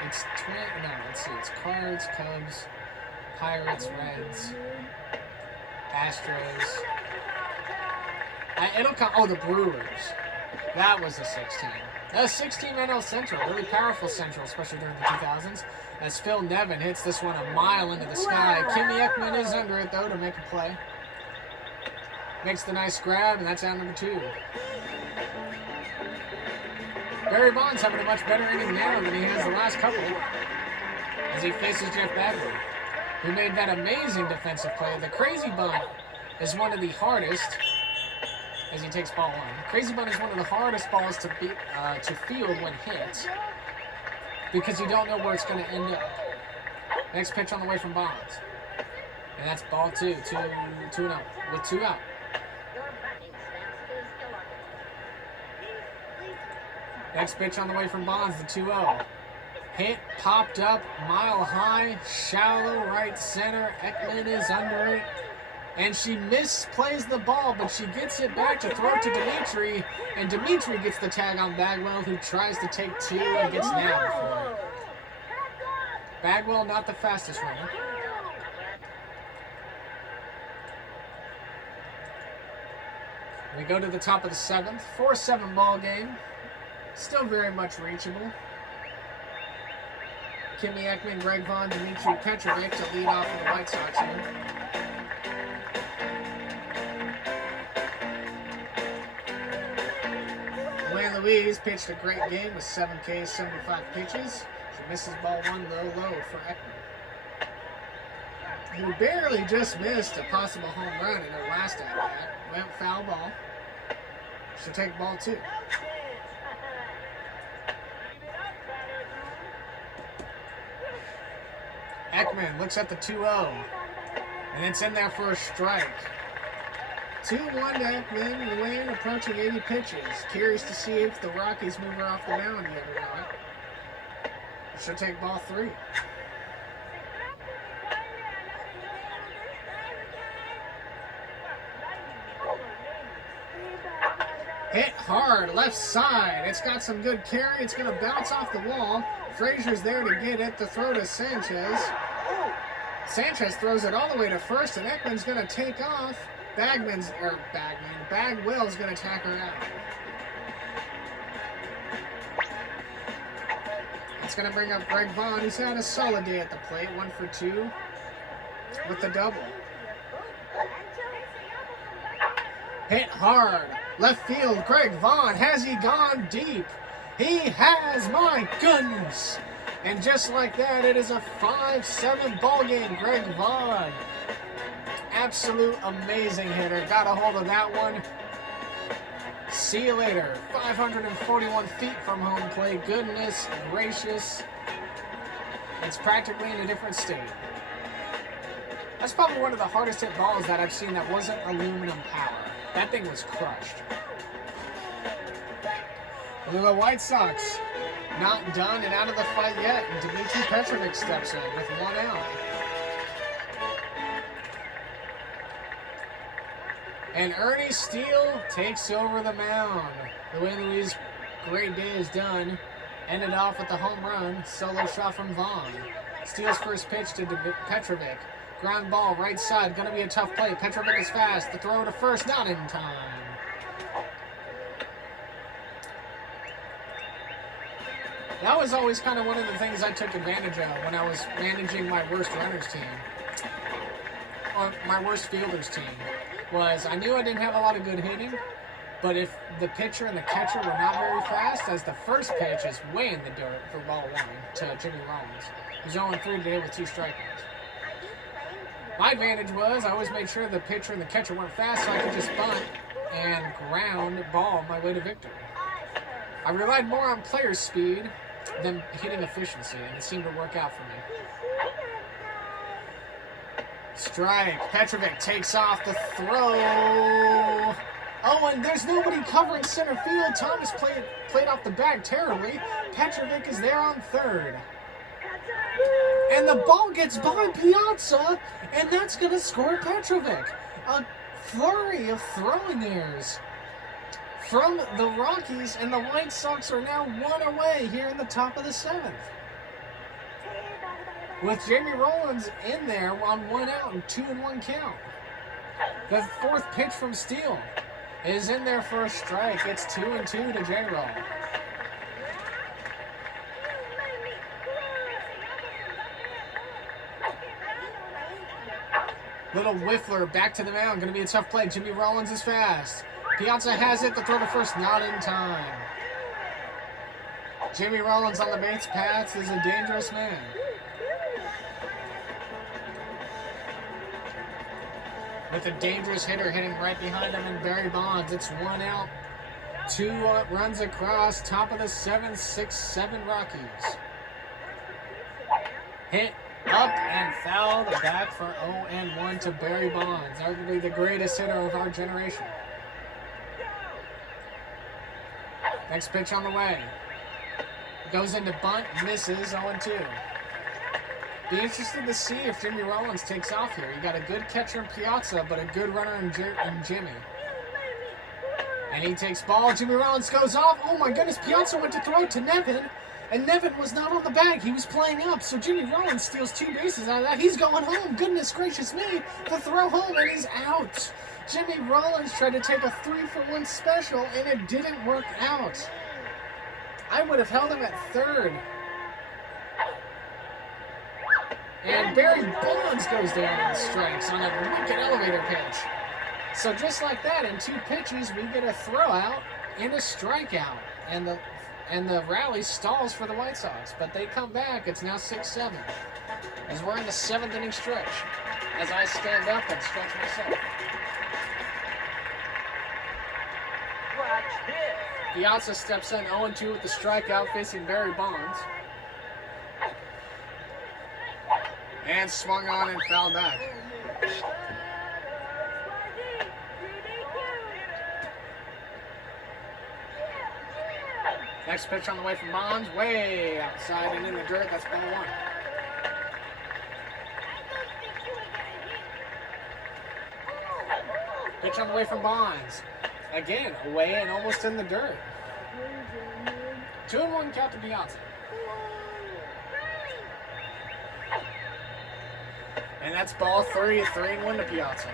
It's it's Cards, Cubs, Pirates, Reds, Astros. It'll come. Oh, the Brewers. That was the 16. That was 16 NL Central. Really powerful Central, especially during the 2000s. As Phil Nevin hits this one a mile into the sky. Kimmy Ekman is under it, though, to make a play. Makes the nice grab, and that's out number 2. Barry Bonds having a much better inning now than he has the last couple. As he faces Jeff Bagwell, who made that amazing defensive play. The crazy bunt is one of the hardest. As he takes ball 1. Crazy bunt is one of the hardest balls to field when hit. because you don't know where it's going to end up. Next pitch on the way from Bonds. And that's ball 2. 2-0 with 2 out. Next pitch on the way from Bonds, the 2-0. Hit, popped up, mile high, shallow right center. Ekman is under it. And she misplays the ball, but she gets it back to throw to Dimitri. And Dimitri gets the tag on Bagwell, who tries to take 2 and gets nabbed for it. Bagwell, not the fastest runner. We go to the top of the 7th. 4-7 ball game. Still very much reachable. Kimmy Ekman, Greg Vaughn, Dimitri Petrovic to lead off for the White Sox here. Luann Louise pitched a great game with 7 Ks, 75 pitches. She misses ball 1 low for Ekman, who barely just missed a possible home run in her last at-bat. Went foul ball. She'll take ball 2. Ekman looks at the 2-0, and it's in there for a strike. 2-1 to Ekman. Luann approaching 80 pitches. Curious to see if the Rockies move her off the mound yet or not. She'll take ball 3. Hit hard, left side. It's got some good carry. It's going to bounce off the wall. Frazier's there to get it. The throw to Sanchez. Sanchez throws it all the way to first, and Ekman's going to take off. Bagwell's going to tack her out. It's going to bring up Greg Vaughn, who's had a solid day at the plate. 1 for 2 with the double. Hit hard. Left field, Greg Vaughn. Has he gone deep? He has, my goodness. And just like that, it is a 5-7 ball game. Greg Vaughn. Absolute amazing hitter. Got a hold of that one. See you later. 541 feet from home plate. Goodness gracious. It's practically in a different state. That's probably one of the hardest hit balls that I've seen that wasn't aluminum power. That thing was crushed. The White Sox not done and out of the fight yet. And Dimitri Petrovic steps in with 1 out. And Ernie Steele takes over the mound. Luann Louise's great day is done. Ended off with the home run. Solo shot from Vaughn. Steele's first pitch to Petrovic. Ground ball, right side. Going to be a tough play. Petrovic is fast. The throw to first, not in time. That was always kind of one of the things I took advantage of when I was managing my worst runners team. Or my worst fielders team. Was I knew I didn't have a lot of good hitting, but if the pitcher and the catcher were not very fast, as the first pitch is way in the dirt for ball 1 to Jimmy Rollins. He's 0-3 today with 2 strikeouts. My advantage was I always made sure the pitcher and the catcher weren't fast, so I could just bunt and ground ball my way to victory. I relied more on player speed than hitting efficiency, and it seemed to work out for me. Strike. Petrovic takes off the throw. Oh, and there's nobody covering center field. Thomas played off the bag terribly. Petrovic is there on third. And the ball gets by Piazza, and that's going to score Petrovic. A flurry of throwing errors from the Rockies, and the White Sox are now 1 away here in the top of the 7th. With Jamie Rollins in there on 1 out and 2-1 count. The 4th pitch from Steele is in there for a strike. It's 2-2 to J-Roll. Little whiffler back to the mound. Going to be a tough play. Jimmy Rollins is fast. Piazza has it. The throw to first, not in time. Jimmy Rollins on the base paths is a dangerous man. With a dangerous hitter hitting right behind him in Barry Bonds. It's 1 out. 2 runs across. Top of the 7th, 6-7 Rockies. Hit up and fouled back for 0-1 to Barry Bonds, arguably the greatest hitter of our generation. Next pitch on the way. Goes into bunt, misses, 0-2. Be interested to see if Jimmy Rollins takes off here. You got a good catcher in Piazza, but a good runner in Jimmy. And he takes ball. Jimmy Rollins goes off. Oh my goodness, Piazza went to throw it to Nevin. And Nevin was not on the bag. He was playing up. So Jimmy Rollins steals 2 bases out of that. He's going home. Goodness gracious me. The throw home and he's out. Jimmy Rollins tried to take a 3-for-1 special and it didn't work out. I would have held him at third. And Barry Bonds goes down and strikes on a wicked elevator pitch. So just like that, in 2 pitches, we get a throw out and a strikeout. And the rally stalls for the White Sox. But they come back. It's now 6-7. As we're in the 7th inning stretch. As I stand up and stretch myself. Watch this. Piazza steps in 0-2 with the strikeout facing Barry Bonds. And swung on and fouled back. Next pitch on the way from Bonds, way outside and in the dirt. That's ball 1. Pitch on the way from Bonds. Again, away and almost in the dirt. 2-1 count to Piazza. And that's ball 3, 3-1 to Piazza.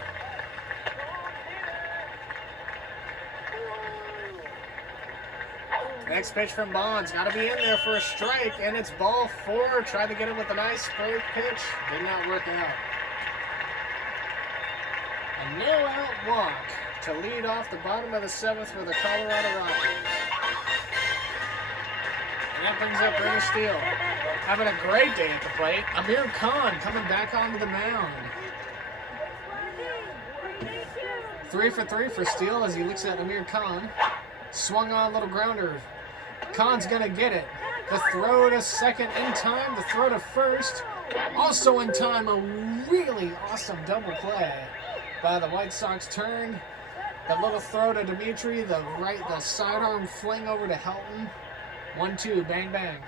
Next pitch from Bonds. Got to be in there for a strike, and it's ball 4. Tried to get it with a nice break pitch. Did not work out. A no-out walk to lead off the bottom of the 7th for the Colorado Rockies. And that brings up Brandon Steele. Having a great day at the plate. Amir Khan coming back onto the mound. 3 for 3 for Steele as he looks at Amir Khan. Swung on, little grounder. Khan's going to get it. The throw to second in time. The throw to first. Also in time, a really awesome double play by the White Sox turn. The little throw to Dimitri. The sidearm fling over to Helton. 1-2, bang, bang.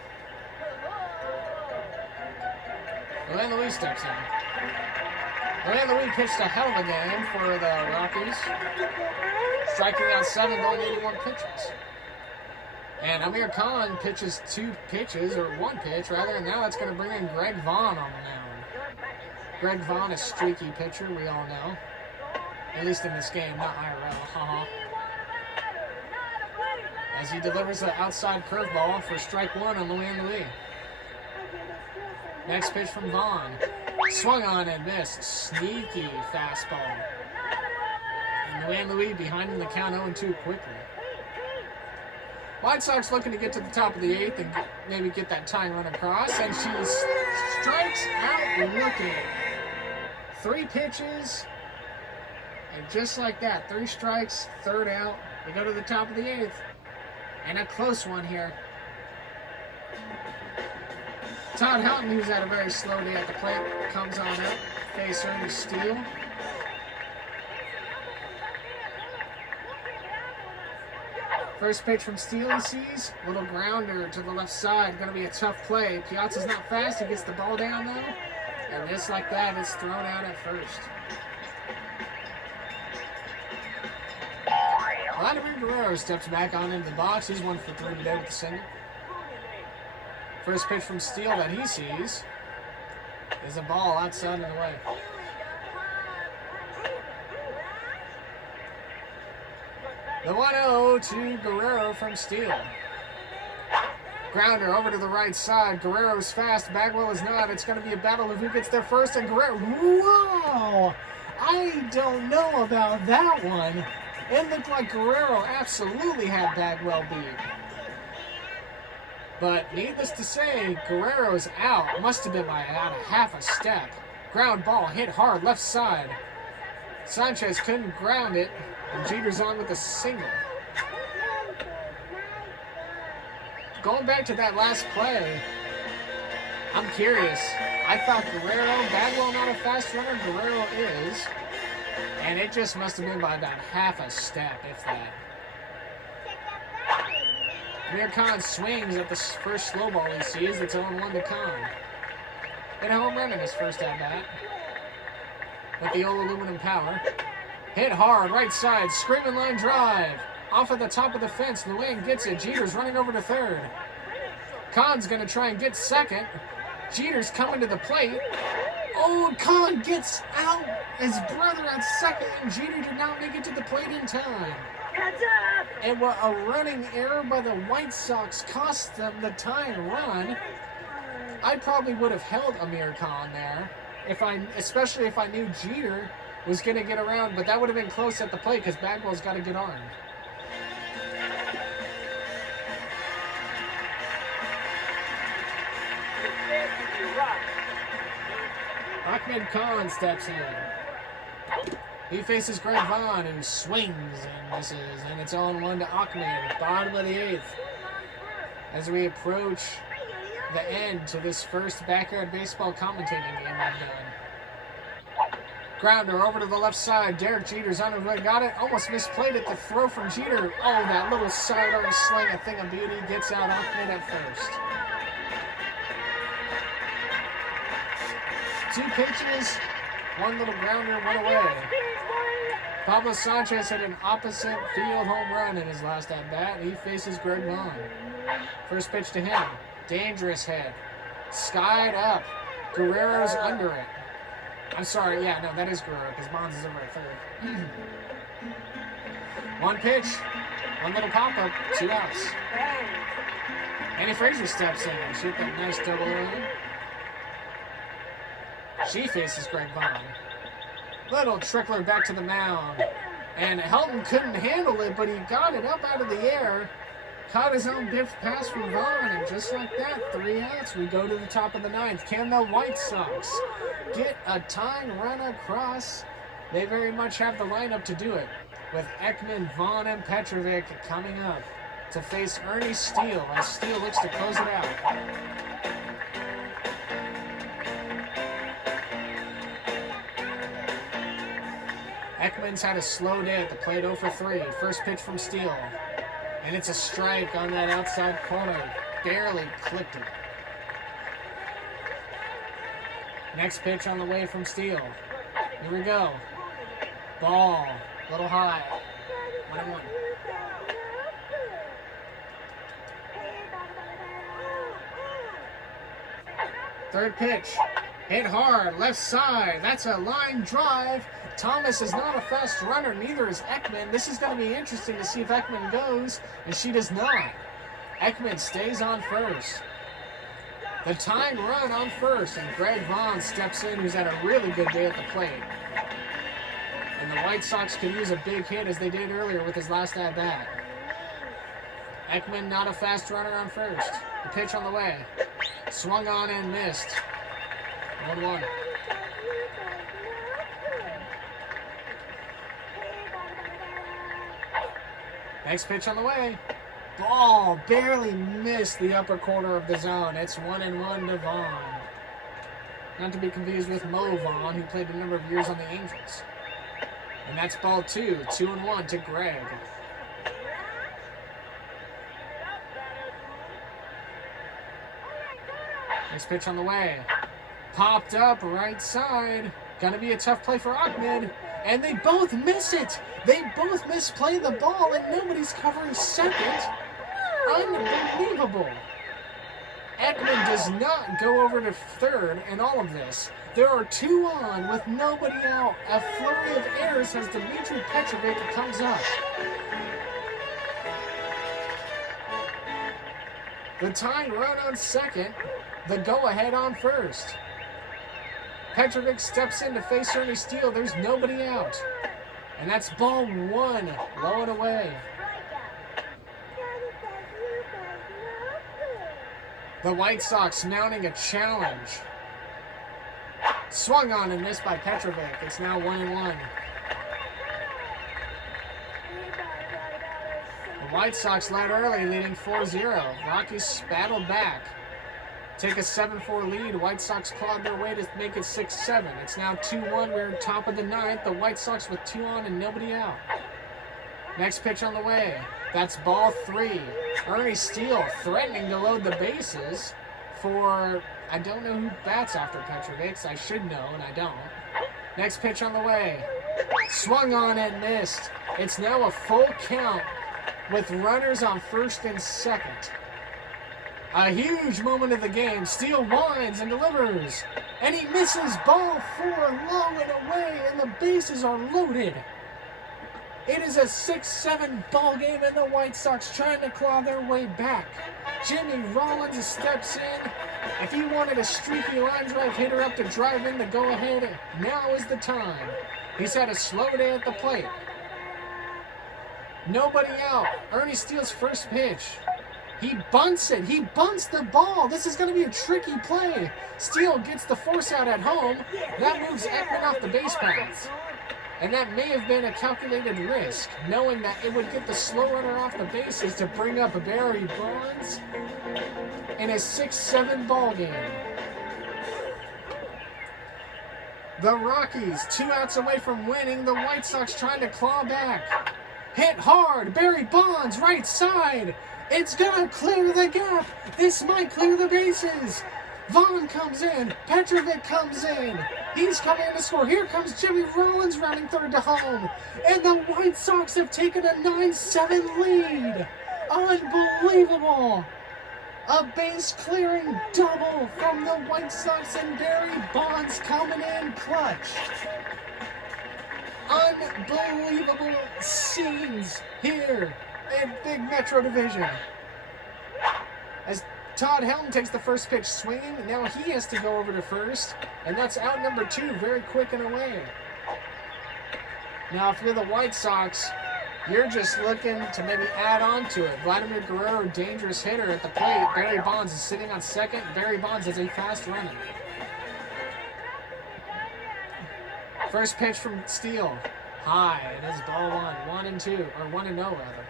Luan Louis steps in. Luan Louis pitched a hell of a game for the Rockies. Striking out 7, going 81 pitches. And Amir Khan pitches 2 pitches, or 1 pitch rather, and now that's going to bring in Greg Vaughn on the mound. Greg Vaughn, a streaky pitcher, we all know. At least in this game, not IRL. Haha. As he delivers an outside curveball for strike 1 on Luan Louis. Next pitch from Vaughn. Swung on and missed. Sneaky fastball. And Luan Louis behind in the count 0-2 quickly. White Sox looking to get to the top of the 8th and maybe get that tying run across. And she strikes out looking. 3 pitches. And just like that, 3 strikes, 3rd out. We go to the top of the 8th. And a close one here. Todd Helton, who's had a very slow day at the plate, comes on up. Face Ernie Steele. First pitch from Steele he sees. Little grounder to the left side. Going to be a tough play. Piazza's not fast. He gets the ball down though. And just like that, it's thrown out at first. Vladimir Guerrero steps back on into the box. He's 1 for 3 today with the single. First pitch from Steele that he sees is a ball outside and away. The 1-0 to Guerrero from Steele. Grounder over to the right side. Guerrero's fast. Bagwell is not. It's going to be a battle of who gets there first. And Guerrero. Wow! I don't know about that one. It looked like Guerrero absolutely had Bagwell beat. But needless to say, Guerrero's out. Must have been by about a half a step. Ground ball hit hard left side. Sanchez couldn't ground it. And Jeter's on with a single. Going back to that last play, I'm curious. I thought Guerrero, Bagwell not a fast runner, Guerrero is. And it just must have been by about half a step, if that. Amir Khan swings at the first slow ball he sees. It's 0-1 to Khan. Hit a home run in his first at-bat with the old aluminum power. Hit hard, right side, screaming line drive. Off at the top of the fence, Luann gets it. Jeter's running over to third. Khan's going to try and get second. Jeter's coming to the plate. Oh, Khan gets out his brother at second, and Jeter did not make it to the plate in time. And what a running error by the White Sox cost them the tying run. I probably would have held Amir Khan there, especially if I knew Jeter was going to get around, but that would have been close at the plate because Bagwell's got a good arm. Ahmed Khan steps in. He faces Greg Vaughn, who swings and misses, and it's 0-1 to Ahmed, bottom of the 8th. As we approach the end to this first backyard baseball commentating game I've done. Grounder over to the left side. Derek Jeter's on his way. Got it. Almost misplayed it. The throw from Jeter. Oh, that little sidearm sling, a thing of beauty. Gets out Ahmed at first. 2 pitches, 1 little grounder, 1 away. Pablo Sanchez hit an opposite field home run in his last at-bat. He faces Greg Vaughn. First pitch to him. Dangerous head. Skied up. Guerrero's under it. I'm sorry, yeah, no, that is Guerrero, because Bonds is over at third. 1 pitch, 1 little pop-up, 2 outs. Annie Frazier steps in. She hit that nice double early. She faces Greg Vaughn. Little trickler back to the mound. And Helton couldn't handle it, but he got it up out of the air. Caught his own biffed pass from Vaughn, and just like that, 3 outs. We go to the top of the 9th. Can the White Sox get a tying run across? They very much have the lineup to do it, with Ekman, Vaughn, and Petrovic coming up to face Ernie Steele, as Steele looks to close it out. Ekman's had a slow day at the plate, 0 for 3. First pitch from Steele. And it's a strike on that outside corner. Barely clipped it. Next pitch on the way from Steele. Here we go. Ball. A little high. 1-1. Third pitch. Hit hard. Left side. That's a line drive. Thomas is not a fast runner, neither is Ekman. This is going to be interesting to see if Ekman goes, and she does not. Ekman stays on first. The tying run on first, and Greg Vaughn steps in, who's had a really good day at the plate. And the White Sox could use a big hit, as they did earlier with his last at-bat. Ekman not a fast runner on first. The pitch on the way. Swung on and missed. 1-1. Next pitch on the way. Ball barely missed the upper corner of the zone. It's 1-1 to Vaughn. Not to be confused with Mo Vaughn, who played a number of years on the Angels. And that's ball 2. 2-1 to Greg. Next pitch on the way. Popped up right side. Gonna be a tough play for Ahmed. And they both miss it. They both misplay the ball, and nobody's covering second. Unbelievable. Ekman does not go over to third in all of this. There are 2 on with nobody out. A flurry of errors as Dmitry Petrovic comes up. The tying run on second. The go-ahead on first. Petrovic steps in to face Ernie Steele. There's nobody out. And that's ball 1, low and away. The White Sox mounting a challenge. Swung on and missed by Petrovic. It's now 1-1. The White Sox led early, leading 4-0. Rockies battled back take a 7-4 lead. White Sox clawed their way to make it 6-7. It's now 2-1. We're top of the ninth. The White Sox with 2 on and nobody out. Next pitch on the way. That's ball 3. Ernie Steele threatening to load the bases for, I don't know who bats after Petrovic. I should know, and I don't. Next pitch on the way. Swung on and missed. It's now a full count with runners on first and second. A huge moment of the game. Steele winds and delivers. And he misses ball 4 low and away, and the bases are loaded. It is a 6-7 ball game, and the White Sox trying to claw their way back. Jimmy Rollins steps in. If he wanted a streaky line drive hitter up to drive in the go-ahead, now is the time. He's had a slow day at the plate. Nobody out. Ernie Steele's first pitch. He bunts it. He bunts the ball. This is going to be a tricky play. Steele gets the force out at home. That moves Ekman off the base paths. And that may have been a calculated risk, knowing that it would get the slow runner off the bases to bring up Barry Bonds in a 6-7 ball game. The Rockies 2 outs away from winning. The White Sox trying to claw back. Hit hard. Barry Bonds right side. It's gonna clear the gap. This might clear the bases. Vaughn comes in. Petrovic comes in. He's coming in to score. Here comes Jimmy Rollins rounding third to home. And the White Sox have taken a 9-7 lead. Unbelievable. A base-clearing double from the White Sox, and Barry Bonds coming in clutch. Unbelievable scenes here in Big Metro Division. As Todd Helm takes the first pitch swinging, now he has to go over to first, and that's out number 2, very quick and away. Now, if you're the White Sox, you're just looking to maybe add on to it. Vladimir Guerrero, dangerous hitter at the plate. Barry Bonds is sitting on second. Barry Bonds is a fast runner. First pitch from Steele. High, and it's ball 1-2, or 1-0 rather.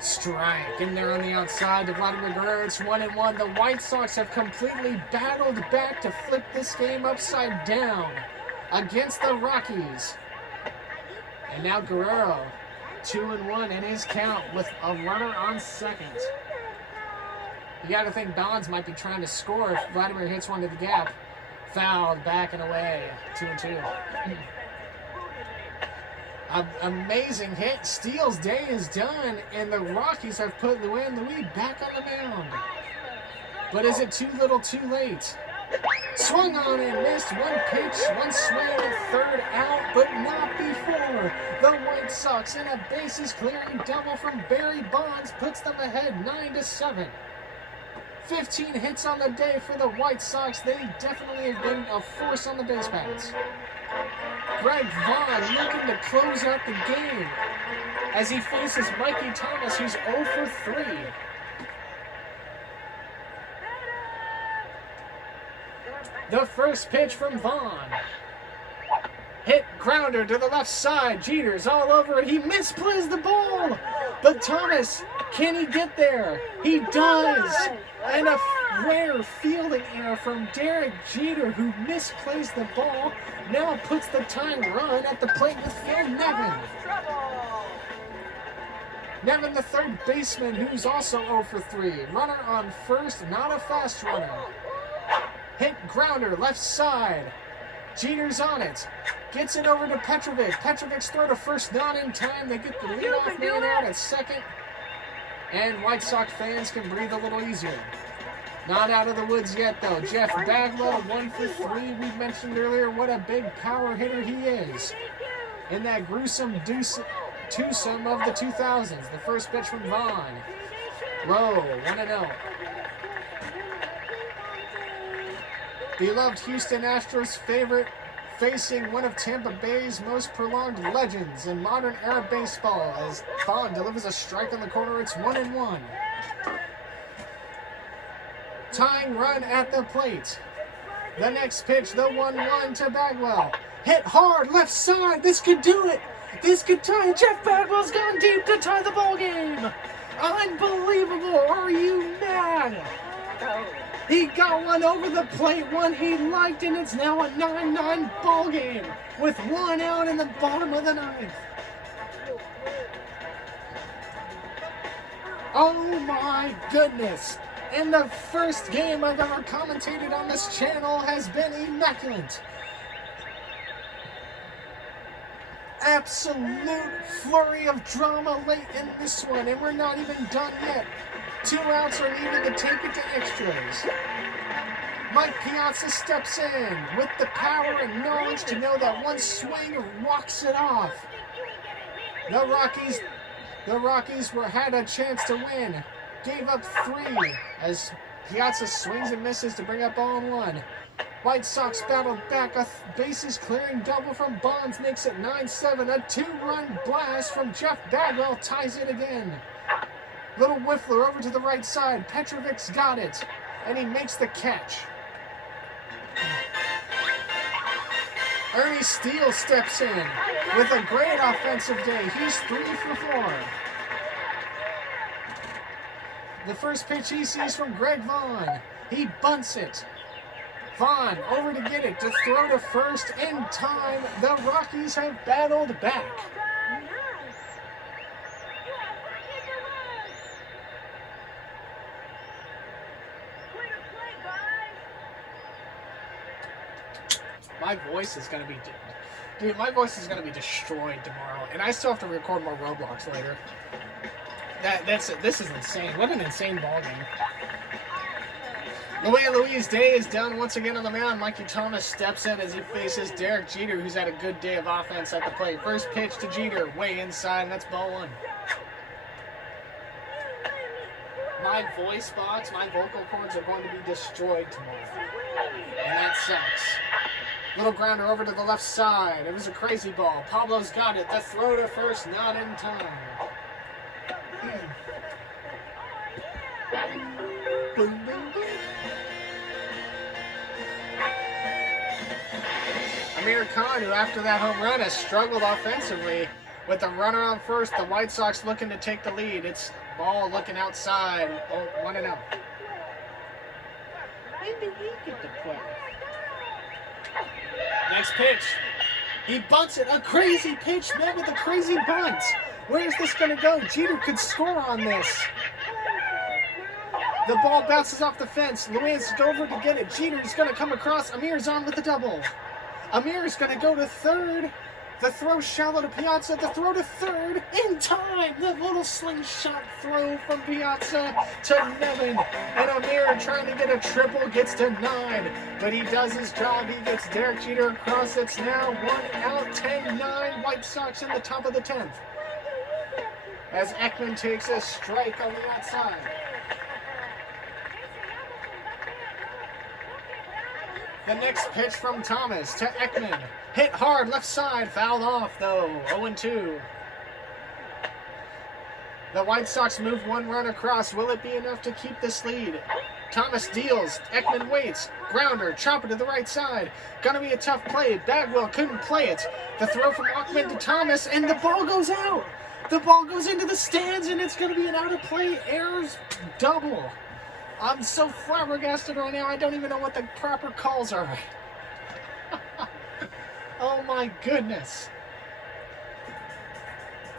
Strike in there on the outside to Vladimir Guerrero. It's 1-1. The White Sox have completely battled back to flip this game upside down against the Rockies. And now Guerrero, 2-1 in his count with a runner on second. You got to think Bonds might be trying to score if Vladimir hits one to the gap. Fouled back and away. 2-2. Amazing hit. Steele's day is done, and the Rockies have put Luann Louis back on the mound. But is it too little too late? Swung on and missed. One pitch, one swing, third out, but not before. The White Sox in a bases clearing double from Barry Bonds puts them ahead 9-7. 15 hits on the day for the White Sox. They definitely have been a force on the base paths. Greg Vaughn looking to close out the game as he faces Mikey Thomas, who's 0 for 3. The first pitch from Vaughn. Hit grounder to the left side. Jeter's all over it. He misplays the ball. But Thomas, can he get there? He does. And a rare fielding error from Derek Jeter, who misplays the ball, now puts the tying run at the plate with Phil Nevin. Nevin, the third baseman, who's also 0 for 3. Runner on first, not a fast runner. Hit grounder, left side. Jeter's on it. Gets it over to Petrovic. Petrovic's throw to first, not in time. They get the leadoff man out at second. And White Sox fans can breathe a little easier. Not out of the woods yet, though. Jeff Bagwell, 1 for 3. We mentioned earlier what a big power hitter he is. In that gruesome twosome of the 2000s. The first pitch from Vaughn. Low, 1-0. Beloved Houston Astros favorite, facing one of Tampa Bay's most prolonged legends in modern era baseball, as Vaughn delivers a strike on the corner. It's 1-1. Tying run at the plate. The next pitch, the 1-1 to Bagwell. Hit hard, left side. This could do it. This could tie. Jeff Bagwell's gone deep to tie the ball game. Unbelievable. Are you mad? He got one over the plate, one he liked, and it's now a 9-9 ball game with one out in the bottom of the ninth. Oh my goodness. And the first game I've ever commentated on this channel has been immaculate. Absolute flurry of drama late in this one, and we're not even done yet. 2 outs are needed to take it to extras. Mike Piazza steps in with the power and knowledge to know that one swing walks it off. The Rockies had a chance to win. Gave up 3 as Piazza swings and misses to bring up 0-1. White Sox battled back. A bases clearing double from Bonds makes it 9-7. A 2-run blast from Jeff Bagwell ties it again. Little whiffler over to the right side. Petrovic's got it, and he makes the catch. Ernie Steele steps in with a great offensive day. He's 3 for 4. The first pitch he sees from Greg Vaughn. He bunts it. Vaughn over to get it, to throw to first in time. The Rockies have battled back. My voice is gonna be, dude. My voice is gonna be destroyed tomorrow, and I still have to record more Roblox later. This is insane. What an insane ball game. Louis Day is down once again on the mound. Mikey Thomas steps in as he faces Derek Jeter, who's had a good day of offense at the plate. First pitch to Jeter, way inside, and that's ball 1. My voice box, my vocal cords are going to be destroyed tomorrow, and that sucks. Little grounder over to the left side. It was a crazy ball. Pablo's got it. The throw to first, not in time. Boom, boom, boom. Amir Khan, who after that home run has struggled offensively. With the runner on first, the White Sox looking to take the lead. It's ball looking outside. Oh, 1-0. When did he get the play? Next pitch. He bunts it. A crazy pitch met with a crazy bunt. Where's this going to go? Jeter could score on this. The ball bounces off the fence. Luis over to get it. Jeter's going to come across. Amir's on with the double. Amir's going to go to third. The throw shallow to Piazza. The throw to third in time. The little slingshot throw from Piazza to Nevin. And Amir trying to get a triple gets denied. But he does his job. He gets Derek Jeter across. It's now 1 out, 10-9. White Sox in the top of the 10th. As Ekman takes a strike on the outside. The next pitch from Thomas to Ekman. Hit hard, left side, fouled off though, 0-2. The White Sox move 1 run across. Will it be enough to keep this lead? Thomas deals, Ekman waits, grounder, chopper to the right side. Gonna be a tough play. Bagwell couldn't play it. The throw from Ekman to Thomas, and the ball goes out. The ball goes into the stands, and it's gonna be an out of play errors double. I'm so flabbergasted right now, I don't even know what the proper calls are. Oh my goodness.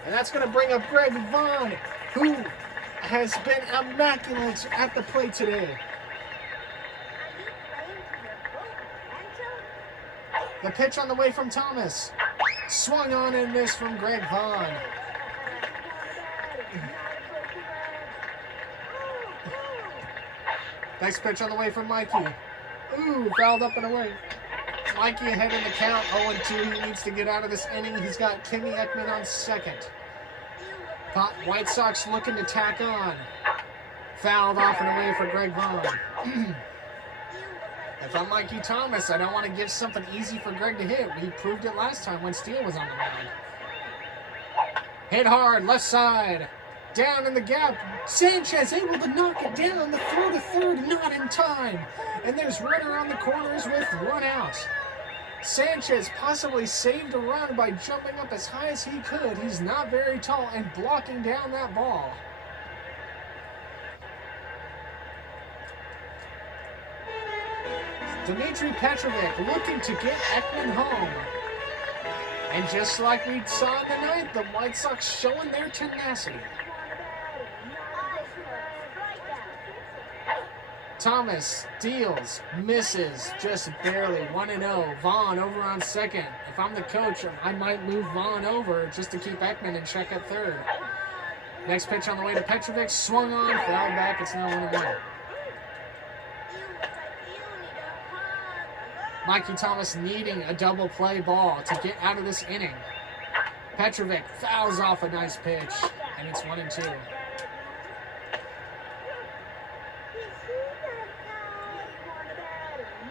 And that's going to bring up Greg Vaughn, who has been immaculate at the plate today. The pitch on the way from Thomas. Swung on and missed from Greg Vaughn. Nice pitch on the way from Mikey. Ooh, fouled up and away. Mikey ahead in the count, 0-2. He needs to get out of this inning. He's got Kimmy Ekman on second. White Sox looking to tack on. Fouled off and away for Greg Vaughn. If I'm Mikey Thomas, I don't want to give something easy for Greg to hit. He proved it last time when Steele was on the mound. Hit hard, left side. Down in the gap. Sanchez able to knock it down. The throw to third, not in time. And there's runner on the corners with 1 out. Sanchez possibly saved a run by jumping up as high as he could. He's not very tall and blocking down that ball. Dmitry Petrovic looking to get Ekman home. And just like we saw in the ninth, the White Sox showing their tenacity. Thomas deals, misses, just barely, 1-0. Vaughn over on second. If I'm the coach, I might move Vaughn over just to keep Ekman in check at third. Next pitch on the way to Petrovic, swung on, fouled back, it's now 1-1. Mikey Thomas needing a double play ball to get out of this inning. Petrovic fouls off a nice pitch, and it's 1-2.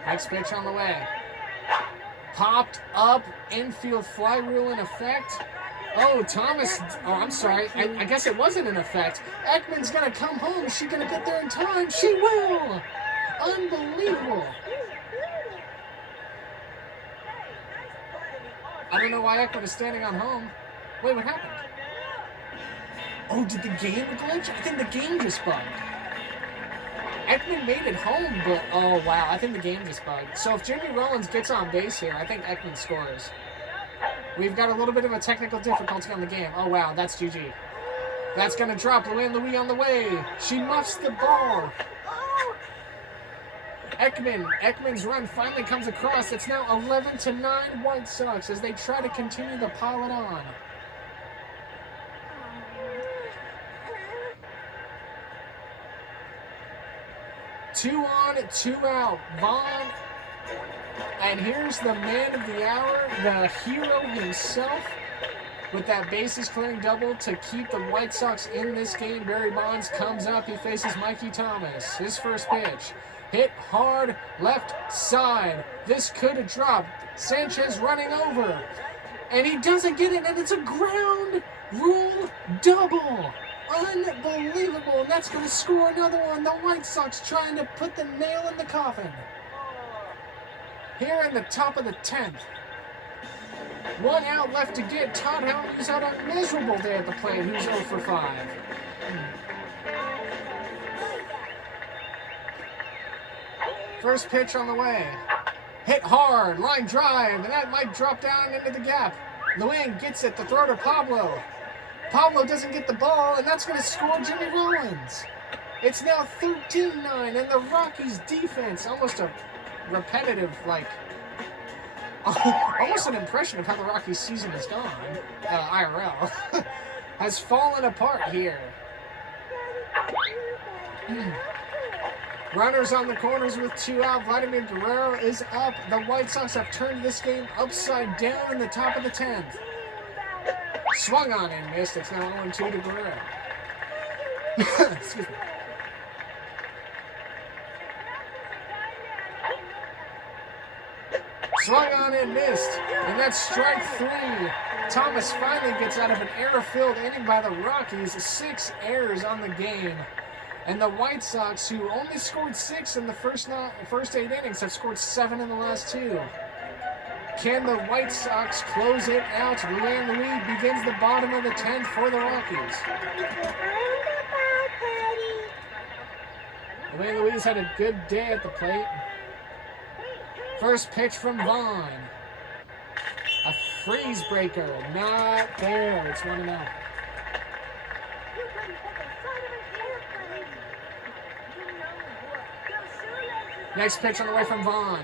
Next pitch on the way. Popped up, infield fly rule in effect. Oh, Thomas, I'm sorry, I guess it wasn't in effect. Ekman's gonna come home, is she gonna get there in time? She will! Unbelievable. I don't know why Ekman is standing on home. Wait, what happened? Oh, did the game glitch? I think the game just bugged. Ekman made it home, but oh wow, I think the game just bugged. So if Jimmy Rollins gets on base here, I think Ekman scores. We've got a little bit of a technical difficulty on the game. Oh wow, that's GG. That's gonna drop. Luann Louis on the way. She muffs the ball. Ekman's run finally comes across. It's now 11-9 White Sox as they try to continue to pile it on. Two on, two out. Vaughn. And here's the man of the hour, the hero himself, with that bases clearing double to keep the White Sox in this game. Barry Bonds comes up. He faces Mikey Thomas. His first pitch. Hit hard, left side. This could have dropped. Sanchez running over. And he doesn't get it, and it's a ground rule double. Unbelievable. And that's going to score another one. The White Sox trying to put the nail in the coffin. Here in the top of the 10th. One out left to get. Todd Helm, who's had a miserable day at the plate, who's 0 for 5. First pitch on the way. Hit hard, line drive, and that might drop down into the gap. Luann gets it, the throw to Pablo. Pablo doesn't get the ball, and that's going to score Jimmy Rollins. It's now 13-9, and the Rockies defense, almost a repetitive, almost an impression of how the Rockies season has gone, IRL, has fallen apart here. Runners on the corners with 2 out. Vladimir Guerrero is up. The White Sox have turned this game upside down in the top of the 10th. Swung on and missed. It's now 0-2 to Guerrero. Excuse me. Swung on and missed. And that's strike 3. Thomas finally gets out of an error-filled inning by the Rockies. 6 errors on the game. And the White Sox, who only scored 6 in the first 8 innings, have scored 7 in the last 2. Can the White Sox close it out? Luann Louis begins the bottom of the 10th for the Rockies. Luann Louis had a good day at the plate. First pitch from Vaughn. A freeze breaker. Not there. It's 1-0. Next pitch on the way from Vaughn.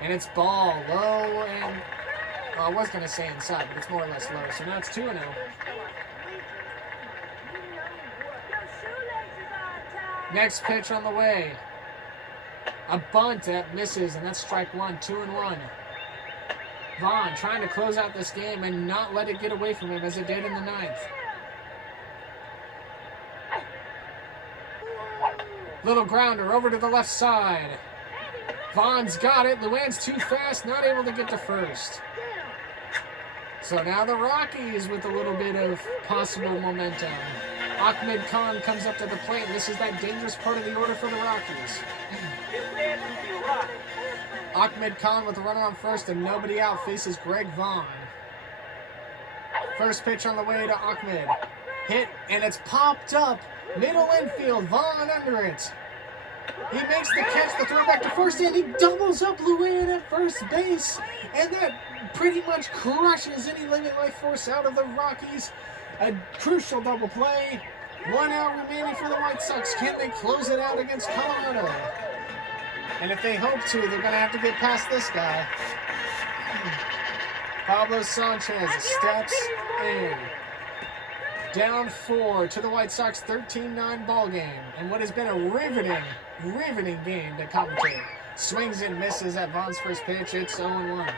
And it's ball low and, well, I was going to say inside, but it's more or less low. So now it's 2-0. Next pitch on the way. A bunt that misses, and that's strike 1, 2-1. Vaughn trying to close out this game and not let it get away from him as it did in the 9th. Little grounder over to the left side. Vaughn's got it. Luann's too fast, not able to get to first. So now the Rockies with a little bit of possible momentum. Ahmed Khan comes up to the plate, and this is that dangerous part of the order for the Rockies. Ahmed Khan with the runner on first and nobody out faces Greg Vaughn. First pitch on the way to Ahmed. Hit, and it's popped up. Middle infield, Vaughn under it. He makes the catch, the throw back to first, and he doubles up Luann at first base. And that pretty much crushes any living life force out of the Rockies. A crucial double play. 1 out remaining for the White Sox. Can they close it out against Colorado? And if they hope to, they're going to have to get past this guy. Pablo Sanchez steps in. Down 4 to the White Sox, 13-9 ball game. And what has been a riveting game to commentate. Swings and misses at Vaughn's first pitch. It's 0-1.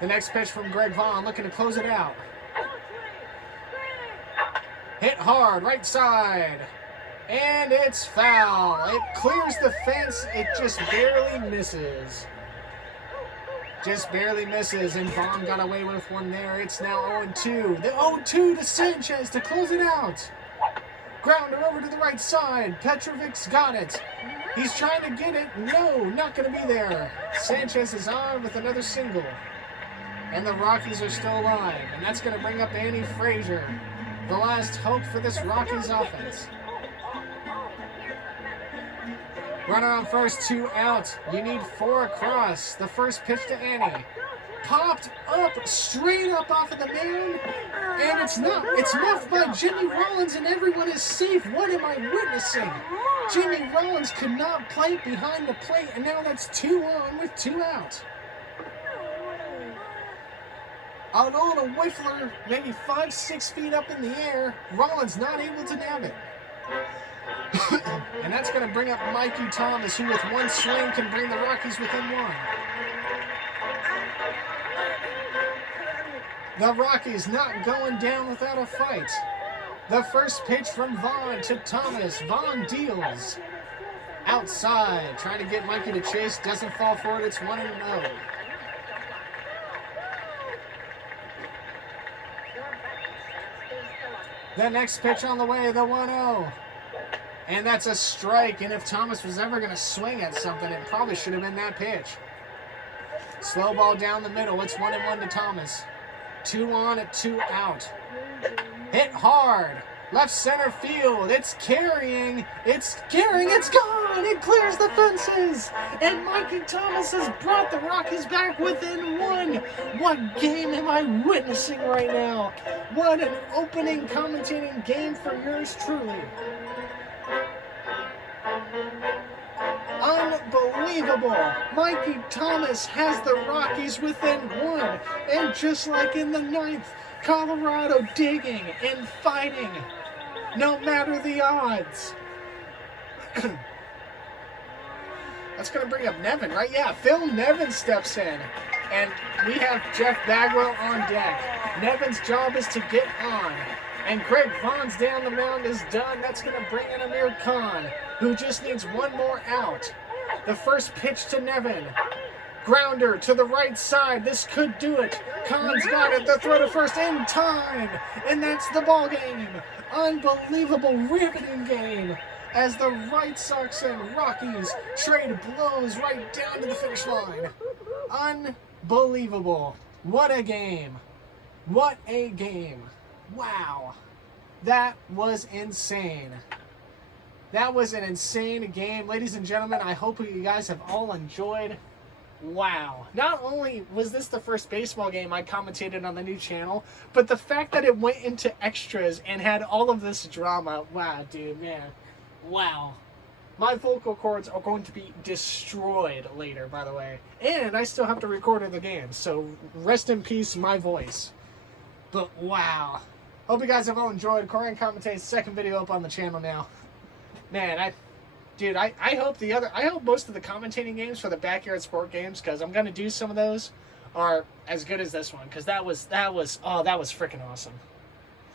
The next pitch from Greg Vaughn, looking to close it out. Hit hard, right side. And it's foul. It clears the fence. It just barely misses. Just barely misses, and Vaughn got away with one there. It's now 0-2. The 0-2 to Sanchez to close it out. Grounder over to the right side. Petrovic's got it. He's trying to get it. No, not going to be there. Sanchez is on with another single. And the Rockies are still alive. And that's going to bring up Andy Frazier, the last hope for this Rockies offense. Runner on first, 2 out. You need 4 across. The first pitch to Annie. Popped up, straight up off of the man. And it's not. It's muffed by Jimmy Rollins, and everyone is safe. What am I witnessing? Jimmy Rollins could not plate behind the plate, and now that's 2 on with 2 out. Out on a whiffler, maybe 5-6 feet up in the air. Rollins not able to nab it. And that's going to bring up Mikey Thomas, who with one swing can bring the Rockies within 1. The Rockies not going down without a fight. The first pitch from Vaughn to Thomas. Vaughn deals. Outside, trying to get Mikey to chase. Doesn't fall for it. It's 1-0. The next pitch on the way, the 1-0. And that's a strike, and if Thomas was ever going to swing at something, it probably should have been that pitch. Slow ball down the middle. It's 1-1 to Thomas. 2 on at 2 out. Hit hard. Left center field. It's carrying. It's gone. It clears the fences. And Mikey Thomas has brought the Rockies back within 1. What game am I witnessing right now? What an opening commentating game for yours truly. Unbelievable. Mikey Thomas has the Rockies within 1. And just like in the 9th, Colorado digging and fighting, no matter the odds. That's going to bring up Nevin, right? Yeah, Phil Nevin steps in. And we have Jeff Bagwell on deck. Nevin's job is to get on. And Greg Vaughn's down the mound is done. That's going to bring in Amir Khan, who just needs 1 more out. The first pitch to Nevin. Grounder to the right side. This could do it. Khan's got it. The throw to first in time. And that's the ball game. Unbelievable, riveting game as the White Sox and Rockies trade blows right down to the finish line. Unbelievable. What a game. What a game. Wow. That was insane. That was an insane game. Ladies and gentlemen, I hope you guys have all enjoyed. Wow. Not only was this the first baseball game I commentated on the new channel, but the fact that it went into extras and had all of this drama. Wow, dude, man. Wow. My vocal cords are going to be destroyed later, by the way. And I still have to record in the game, so rest in peace, my voice. But wow. Hope you guys have all enjoyed. Corang Commentates, second video up on the channel now. Man, I hope most of the commentating games for the backyard sport games, because I'm gonna do some of those, are as good as this one, because that was freaking awesome.